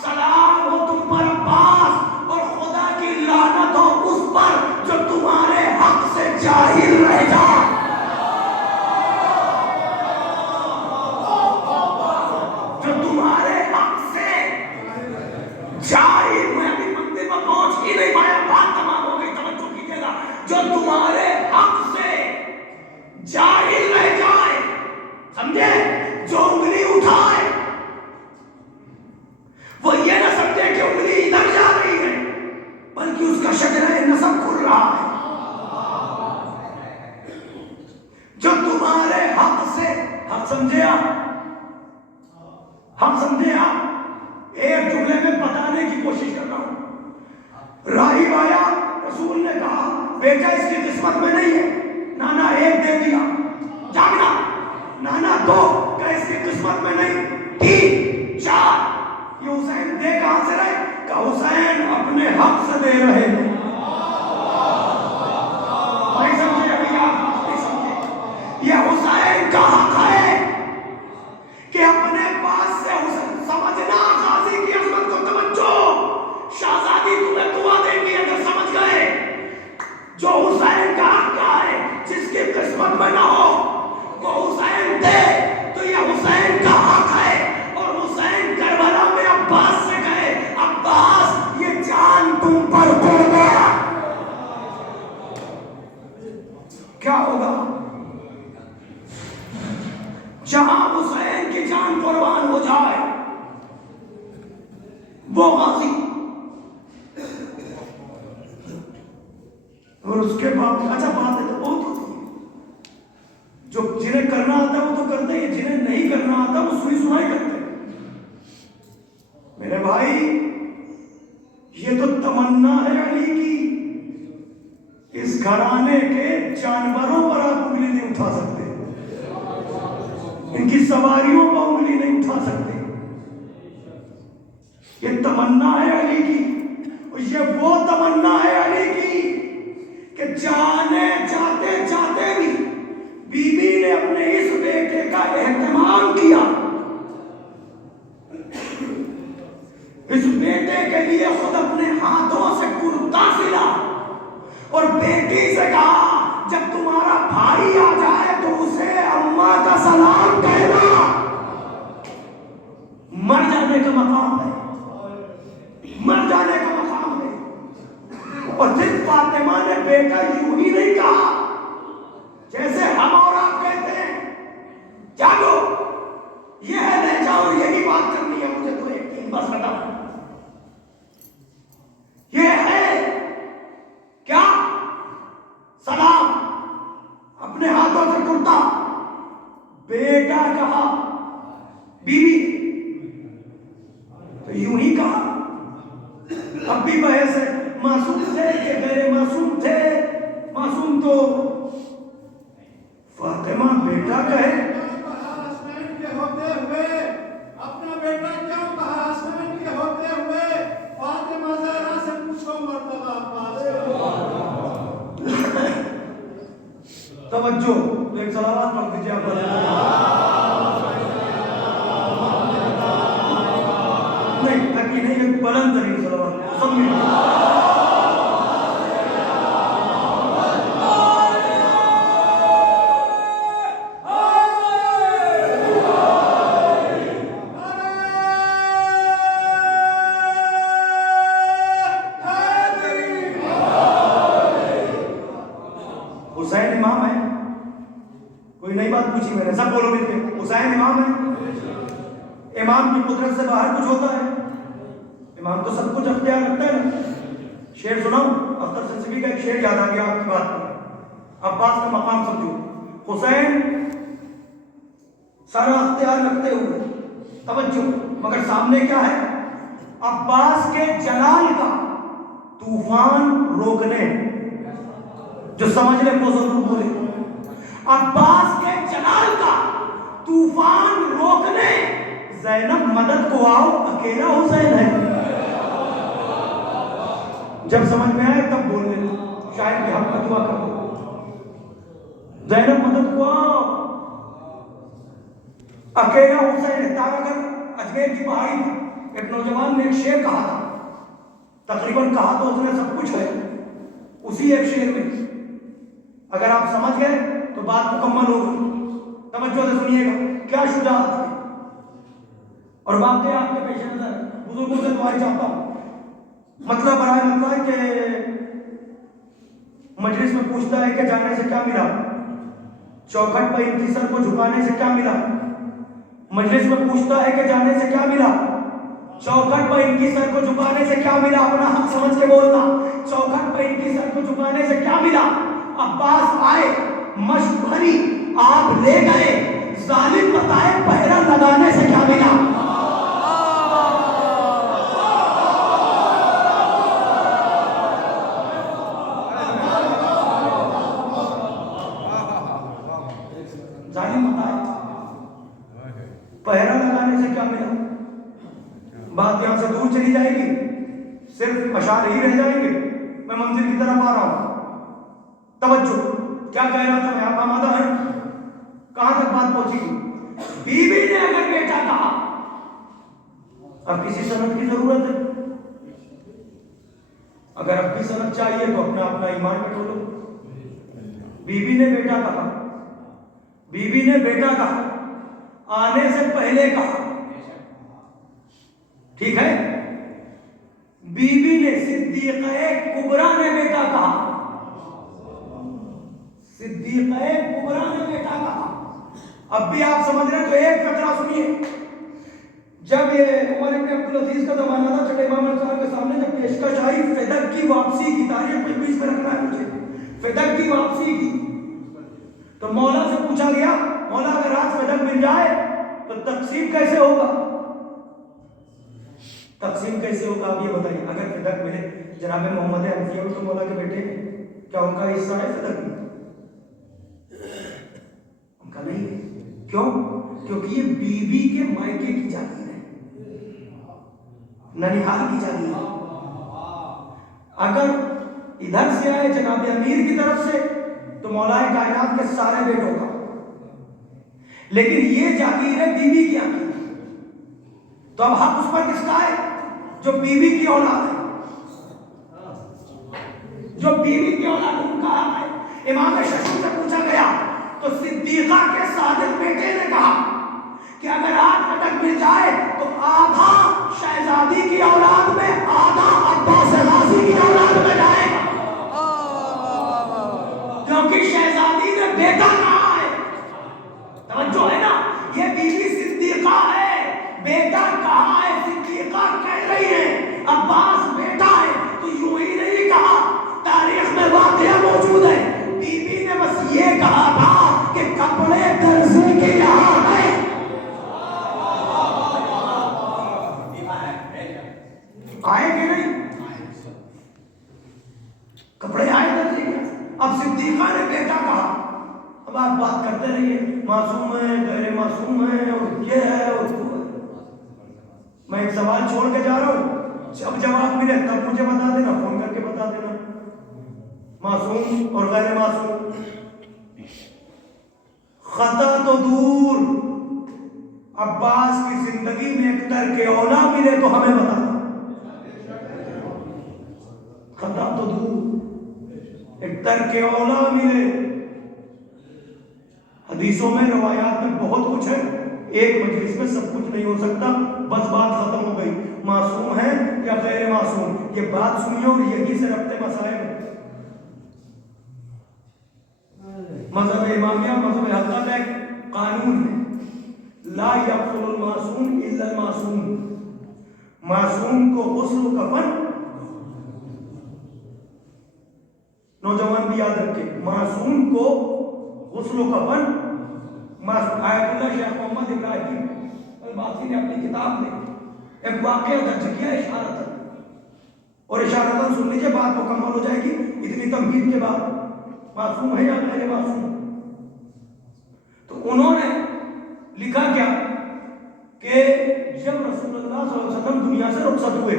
سلام ہو تم پر عباس اور خدا کی لعنت ہو اس پر جو تمہارے حق سے جاہل رہ جائے. جو تمہارے حق سے جاہل میں ابھی منزل میں پہنچ ہی نہیں پایا بات تمام ہو گئی توجہ کیجیے گا جو تمہارے حق سے جاہل رہ جائے سمجھے جو انگلی اٹھائے وہ یہ نہ سمجھے کہ انگلی ادھر جا رہی ہے بلکہ اس کا شجرہ نسب کھل رہا ہے. جو تمہارے حق سے حق سمجھے آپ ایک جملے میں بتانے کی کوشش کر رہا ہوں. راہب آیا رسول نے کہا بیٹا اس کی قسمت میں نہیں ہے. نانا ایک دے دیا جاگنا نانا دو کہ اس کی قسمت میں نہیں 3 4 یہ حسین دے کہاں سے رہے کہ حسین اپنے حق سے دے رہے ہیں. نہیں سمجھے ابھی آپ نہیں سمجھے یہ حسین کا حق ہے کہ اپنے پاس سے حسین سمجھنا غازی کی عظمت کو توجہ شہزادی تمہیں دعا دے گی اگر سمجھ گئے جو حسین کا حق کیا ہے جس کی قسمت میں نہ ہو وہ حسین دے تو یہ حسین کا حق ہے. اور حسین کربلا میں عباس سے کہے عباس یہ جان تم پر قربان کیا ہوگا جہاں حسین کی جان قربان ہو جائے وہ غازی. اور اس کے بعد اچھا باتیں تو بہت ہوتی ہیں جو جنہیں کرنا آتا ہے وہ تو کرتے ہیں جنہیں نہیں کرنا آتا وہ سنی سنائی کرتے ہیں. میرے بھائی یہ تو تمنا ہے علی کی اس گھرانے کے جانوروں پر آپ انگلی نہیں اٹھا سکتے ان کی سواریوں پر انگلی نہیں اٹھا سکتے. یہ تمنا ہے علی کی یہ وہ تمنا ہے علی کی کہ جانے جاتے جاتے بھی بی بی نے اپنے اس بیٹے کا اہتمام کیا، اس بیٹے کے لیے خود اپنے ہاتھوں سے کرتا سلا اور بیٹی سے کہا جب تمہارا بھائی آ جائے تو اسے اماں کا سلام کہنا۔ مر جانے کا مقام ہے، مر جانے کا مقام ہے۔ اور پھر فاطمہ نے بیٹا یوں ہی نہیں کہا جیسے ہم اور آپ کہتے ہیں جاگو یہ ہے لے جاؤ اور یہی بات کرنی ہے مجھے تو ایک دن بس بتا۔ یہ ہے کیا سلام، اپنے ہاتھوں سے کرتا، بیٹا کہا بیوی تو یوں ہی کہا۔ اب بھی بحث ہے معصوم تھے کہ غیر معصوم تھے، معصوم تو فاطمہ بیٹا کہے حسنین کے ہوتے ہوئے اپنا بیٹا کیوں کہا؟ حسنین کے ہوتے ہوئے فاطمہ زہرا سے پوچھو مرتبہ عباس۔ توجہ ایک صلوات پڑھ دیجیے آپ۔ نہیں تھکی نہیں، ایک بلند ترین صلوات سب میں۔ حسین امام ہے، کوئی نئی بات پوچھی میں نے، سب بولو مل کے حسین امام ہے۔ امام کی قدرت سے باہر کچھ ہوتا ہے؟ امام تو سب کچھ اختیار رکھتا ہے نا۔ شعر سناؤں؟ اختر سنسبی کا ایک شعر یاد آ گیا آپ کی بات پر، عباس کا مقام سمجھو۔ حسین سارا اختیار رکھتے ہوئے توجہ، مگر سامنے کیا ہے؟ عباس کے جلال کا طوفان روکنے، جو سمجھ لے وہ ضرور بولے۔ عباس کے جلال کا طوفان روکنے زینب مدد کو آؤ، اکیلا حسین ہے۔ جب سمجھ میں آئے تب بول لینا، شاید کہ حق میں دعا کرو۔ زینب مدد کو آؤ، اکیلا حسین ہے۔ تارا کر اجمیر کی پہاڑی میں ایک نوجوان نے ایک شعر کہا تھا، تقریباً کہا تو اس نے سب کچھ ہے اسی ایک شعر میں۔ اگر آپ سمجھ گئے تو بات مکمل ہوگی، توجہ سے سنیے گا۔ کیا شجاعت ہے اور واقعہ آپ کے پیش نظر بزرگوں سے دعائیں چاہتا ہوں۔ مطلب برائے مطلب کہ مجلس میں پوچھتا ہے کہ جانے سے کیا ملا، چوکھٹ پر ان کی سر کو جھکانے سے کیا ملا۔ مجلس میں پوچھتا ہے کہ جانے سے کیا ملا، چوکھٹ پر ان کی سر کو جھکانے سے کیا ملا۔ اپنا حق سمجھ کے بولنا، چوکھٹ پر ان کی سر کو جھکانے سے کیا ملا۔ عباس آئے مشق بھری آپ لے گئے، ظالم بتائے پہرا لگانے سے کیا ملا۔ ظالم بتائے پہرا لگانے سے کیا ملا۔ بات یہاں سے دور چلی جائے گی، صرف اشعار ہی رہ جائیں گے، میں منزل کی طرف آ رہا ہوں۔ توجہ، کیا کہہ رہا تھا میں، آپ آمادہ ہیں؟ کہاں تک بات پہنچی گی؟ بیوی نے اگر بیٹا کہا، اب کسی سند کی ضرورت ہے؟ اگر اب بھی سند چاہیے تو اپنا اپنا ایمان بٹولو۔ بیوی نے بیٹا کہا، بیوی نے بیٹا کہا، آنے سے پہلے کہا، ٹھیک ہے؟ بیوی نے صدیقہ کبریٰ نے بیٹا کہا، صدیقہ کبریٰ نے بیٹا کہا۔ اب بھی آپ سمجھ رہے تو ایک فقرہ سنیے۔ جب یہ عمر ابن عبدالعزیز کا زمانہ تھا، چھٹے امام صاحب کے سامنے جب پیشکش آئی فدق کی واپسی کی، تاریخ میں بیچ میں رکھنا ہے مجھے، فدق کی واپسی کی، تو مولا سے پوچھا گیا مولا اگر آج فدق مل جائے تو تقسیم کیسے ہوگا؟ تقسیم کیسے ہوگا آپ یہ بتائیے۔ اگر فدق ملے، جناب محمد حنفیہ تو مولا کے بیٹے، کیا ان کا حصہ ہے فدق میں؟ ان کا نہیں ہے۔ کیوں؟ کیونکہ یہ بیوی کے مائکے کی جاگیر ہے، ننیحال کی جاگیر ہے۔ اگر ادھر سے آئے جناب امیر کی طرف سے تو مولائے کائنات کے سارے بیٹوں کا، لیکن یہ جاگیر ہے بیوی کی آنکھ، تو اب حق اس پر کس کا ہے؟ جو بیوی کی اولاد ہے، جو بیوی کی اولاد ان کا حق ہے۔ امام ششم سے پوچھا گیا تو صدیقہ کے صادق بیٹے نے کہا کہ اگر آج پٹک مل جائے تو آدھا شہزادی کی اولاد میں، آدھا عباس غازی کی اولاد میں جائے گا، کیونکہ شہزادی نے بیٹا کہا ہے۔ توجہ ہے نا، یہ بیوی صدیقہ ہے، بیٹا کہا ہے، صدیقہ کہہ رہی ہے عباس بیٹا ہے، تو یوں ہی نہیں کہا، تاریخ میں واقعہ موجود ہے، بی بی نے بس یہ کہا تھا کہ کپڑے درزی کے یہاں ہے۔ آئے کہ نہیں؟ کپڑے آئے درزی کے، اب صدیقہ نے بیٹا کہا۔ اب آپ بات کرتے رہیے معصوم ہے، غیر معصوم ہے، اور یہ ہے اور وہ ہے۔ میں ایک سوال چھوڑ کے جا رہا ہوں، جب جواب ملے تب مجھے بتا دینا، فون کر کے بتا دینا، معصوم اور غیر معصوم۔ خطا تو دور، عباس کی زندگی میں ایک ترک اولا ملے تو ہمیں بتانا، خطا تو دور ایک ترک اولا ملے۔ حدیثوں میں روایات میں بہت کچھ ہے، ایک مجلس میں سب کچھ نہیں ہو سکتا، بس بات ختم ہو گئی، معصوم ہے یا غیر معصوم، یہ بات سنیے اور یہی سے ربط مسائل۔ مذہب امامیہ مذہب حقہ کا ایک قانون ہے، لا یغسل المعصوم الا المعصوم، معصوم کو غسل و کفن، نوجوان بھی یاد رکھے، معصوم کو غسل و کفن، آیت اللہ شیخ محمد ابراہیم الباقی نے اپنی کتاب میں ایک واقعہ درج کیا اشارتاً، اور اشارتاً سن لیجیے، بات مکمل ہو جائے گی اتنی تمہید کے بعد۔ معصوم ہے یا غیر معصوم؟ تو انہوں نے لکھا کیا کہ جب رسول اللہ صلی اللہ علیہ وسلم دنیا سے رخصت ہوئے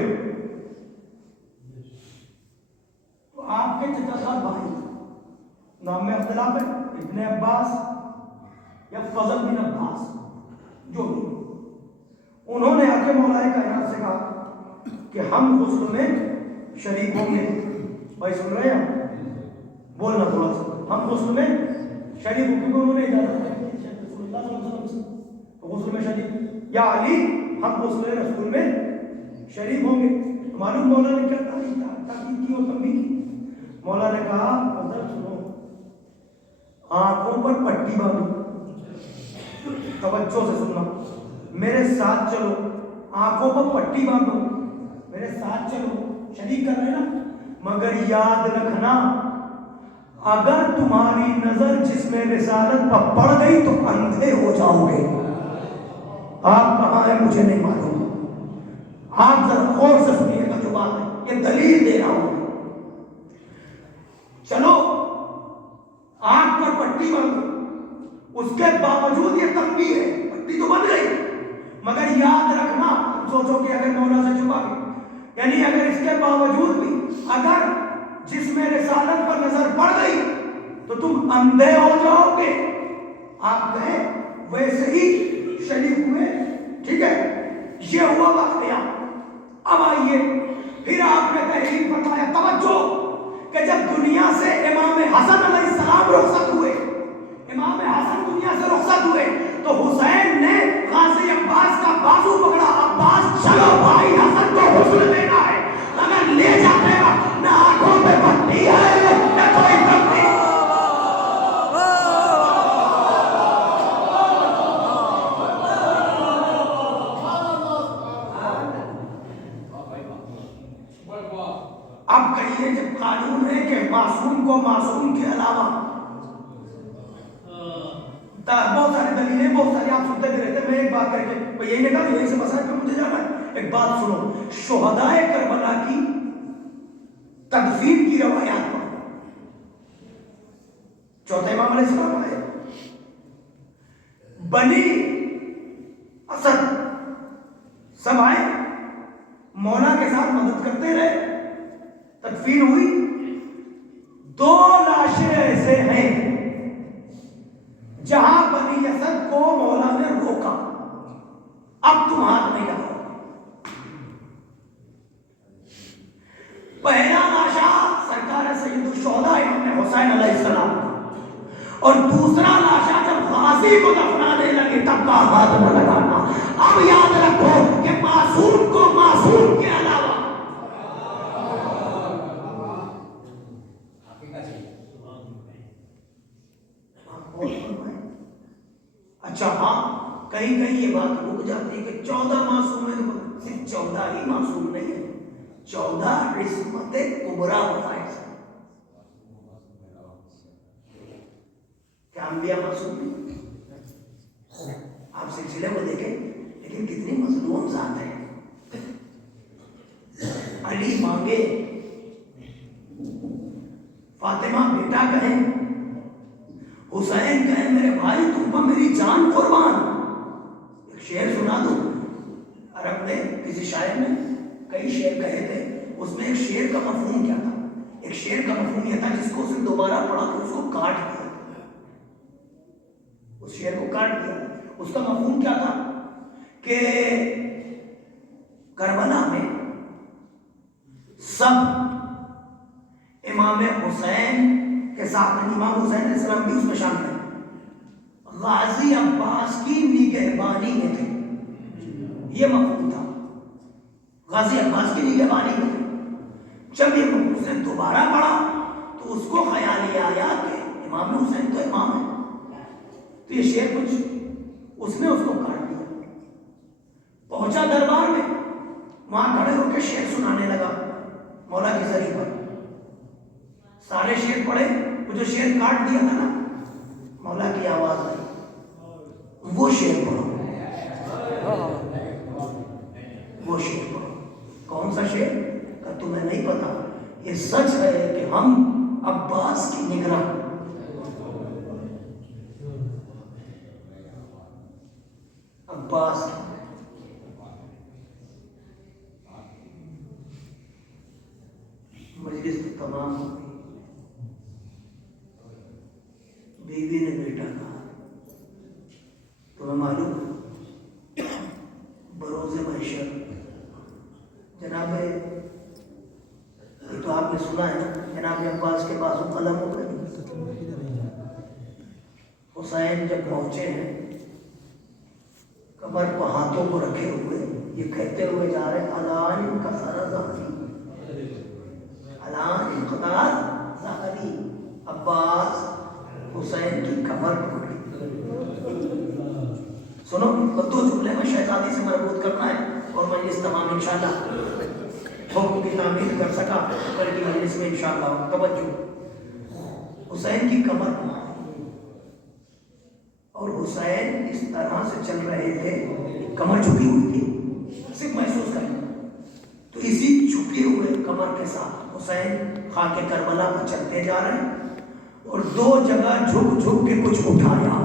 تو آپ کے چچا صاحب بھائی، نام میں اختلاف ہے، ابن عباس یا فضل بن عباس، جو بھی، انہوں نے آ کے مولائے کائنات سے کہا کہ ہم غسل میں شریک ہوں گے۔ بھائی سن رہے ہیں؟ بولنا تھوڑا سا، ہم غسل میں شریک ہوں، کیونکہ انہوں نے اجازت دی رسول اللہ صلی اللہ علیہ وسلم سے غسل میں شریک، یا علی ہم غسل رسول میں شریک ہوں گے۔ معلوم مولا نے کیا تاکید کی اور تنبیہ کی؟ مولا نے کہا فضل سنو، آنکھوں پر پٹی باندھو، توجہ سے سننا، میرے ساتھ چلو، آنکھوں پر پٹی باندھو، میرے ساتھ چلو، شریک کر رہے نا، مگر یاد رکھنا اگر تمہاری نظر جس میں رسالت پر پڑ گئی تو اندھے ہو جاؤ گے۔ آپ کہاں ہیں مجھے نہیں معلوم، آپ ذرا غور سے سنیے گا جو بات ہے، یہ دلیل دے رہا ہوں۔ چلو آنکھ پر پٹی باندھو، اس کے باوجود یہ تنبیہ ہے، پٹی تو بن گئی، مگر یاد رکھنا، سوچو کہ اگر مولا سے چھپا گئی، یعنی اگر اس کے باوجود بھی اگر جس میں رسالت پر نظر پڑ گئی تو تم اندھے ہو جاؤ گے۔ آپ کہیں ویسے ہی شریک ہوئے، ٹھیک ہے، یہ ہوا واقعہ۔ اب آئیے پھر آپ نے تحریر فرمایا، توجہ، کہ جب دنیا سے امام حسن علیہ السلام رخصت ہوئے، امام حسن دنیا سے رخصت ہوئے تو حسین نے غازی عباس کا بازو پکڑا، عباس چلو بھائی حسن کو غسل دینا ہے، اگر لے جاتے گا نہ آنکھوں پہ پٹی ہے نہ کوئی پٹی۔ اب کہیے جب قانون ہے کہ معصوم کو معصوم کے علاوہ، بہت ساری دلیلیں، بہت ساری آپ سنتے بھی رہتے، میں ایک بات کر کے میں یہی نہیں کہا کہ یہیں سے مسائل پہ مجھے جانا ہے، ایک بات سنو، شہدائے کربلا کی تدفین کی روایات پر چوتھے امام علیہ السلام آئے، بنی اسد سب آئے، مولا کے ساتھ مدد کرتے رہے، تدفین ہوئی. 2 لاشیں ایسے ہیں جہاں بنی اسد کو مولا نے روکا، اب تم ہاتھ نہیں لگاؤ. پہلا لاشا سرکار سید الشہداء امام حسین علیہ السلام، اور دوسرا لاشا جب غازی کو دفنانے لگے تب کا ہاتھ نہ لگانا. اب یاد رکھو کہ معصوم کو معصوم کے علاوہ اچھا ہاں کہیں کہیں یہ بات رک جاتی ہے کہ 14 معصوم ہیں، صرف 14 ہی معصوم نہیں ہے، 14 عصمت کبریٰ بتائے. کیا انبیاء معصوم نہیں؟ آپ سلسلے کو دیکھیں لیکن کتنی مظلوم ذات ہے. علی مانگے، فاطمہ بیٹا کہیں، حسین کہیں میرے بھائی تم پر میری جان قربان. ایک شعر سنا دو، عرب میں کسی شاعر نے کئی شعر کہے تھے، اس میں ایک شعر کا مفہوم کیا تھا؟ ایک شعر کا مفہوم یہ تھا جس کو اس نے دوبارہ پڑھا تو اس کو کاٹ دیا، اس شعر کو کاٹ دیا. اس کا مفہوم کیا تھا کہ کربلا میں سب امام حسین کے ساتھ، امام حسین علیہ السلام بھی اس میں شامل ہیں، غازی عباس کی نگہبانی میں تھے. یہ مفہوم تھا، غازی عباس کی نگہبانی میں. جب یہ مفہوم سے دوبارہ پڑھا تو اس کو خیال یہ آیا کہ امام حسین تو امام ہے، تو یہ شعر کچھ اس نے اس کو کاٹ دیا. پہنچا دربار میں، وہاں کھڑے ہو کے شعر سنانے لگا مولا کی زری پر. سارے شعر پڑھے، وہ جو شعر کاٹ دیا تھا نا، مولا کی آواز آئی وہ شعر پڑھو، وہ شعر پڑھو. کون سا شعر؟ کہ تمہیں نہیں پتا، یہ سچ ہے کہ ہم عباس کی نگراں، عباس کی. مجلس تمام ہو گئی. بیوی نے بیٹا کہا، تمہیں معلوم ہے بروز محشر جناب، یہ تو آپ نے سنا ہے نا، جناب عباس کے پاس وہ قلم ہو گئے. حسین جب پہنچے ہیں کمر پر ہاتھوں کو رکھے ہوئے، یہ کہتے ہوئے جا رہے الان کا سارا ظاہری، الان انقدار ظاہری. عباس حسین کی کمر ٹوٹی. سنو 2 جملے میں شہزادی سے مربوط کرنا ہے اور مجلس تمام انشاءاللہ حکم کی تعمیر کر سکا کل کی مجلس میں انشاءاللہ. توجہ، حسین کی کمر ٹوٹی اور حسین اس طرح سے چل رہے تھے، کمر جھکی ہوئی تھی، صرف محسوس کریں. تو اسی جھکے ہوئے کمر کے ساتھ حسین خاک کربلا پر چلتے جا رہے ہیں اور 2 جگہ جھک جھک کے کچھ اٹھایا.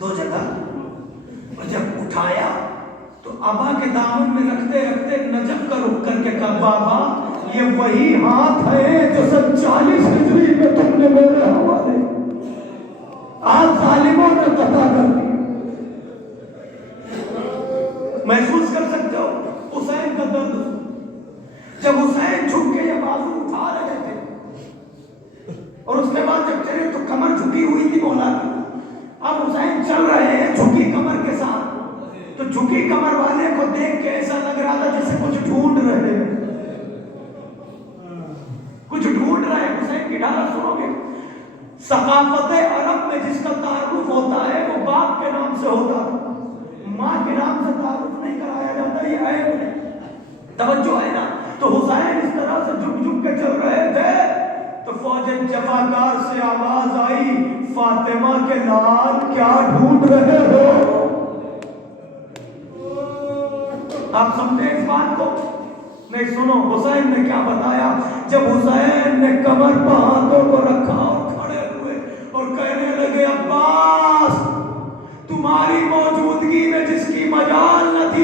دو جگہ، اور جب اٹھایا تو ابا کے دامن میں رکھتے رکھتے نجف کا رخ کر کے کہا بابا یہ وہی ہاتھ ہے جو 40 ہجری میں تم نے میرے حوالے آج ظالموں نے قطع کر دی. محسوس کر سکتے ہو حسین کا درد. جب حسین جھک کے یہ بازو اٹھا رہے تھے اور اس کے بعد جب چلے تو کمر جھکی ہوئی تھی مولا کی. اب حسین چل رہے ہیں جھکی کمر کے ساتھ، تو جھکی کمر والے کو دیکھ کے ایسا لگ رہا تھا جیسے کچھ ڈھونڈ رہے ہیں، کچھ ڈھونڈ رہے ہیں. حسین کی ڈھارت سنو گے، ثقافت عرب میں جس کا تعارف ہوتا ہے وہ باپ کے نام سے ہوتا ہے، ماں کے نام سے تعارف نہیں کرایا جاتا. یہ عیب ہے، توجہ ہے نا. تو حسین اس طرح سے جھک جھک کے چل رہے تھے تو فوج جفاکار سے آواز آئی فاطمہ کے لال کیا ڈھونڈ رہے ہو. آپ سمجھے اس بات کو؟ نہیں. سنو حسین نے کیا بتایا. جب حسین نے کمر پر ہاتھوں کو رکھا اور کھڑے ہوئے اور کہنے لگے عباس تمہاری موجودگی میں جس کی مجال نہ تھی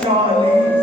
40।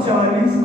40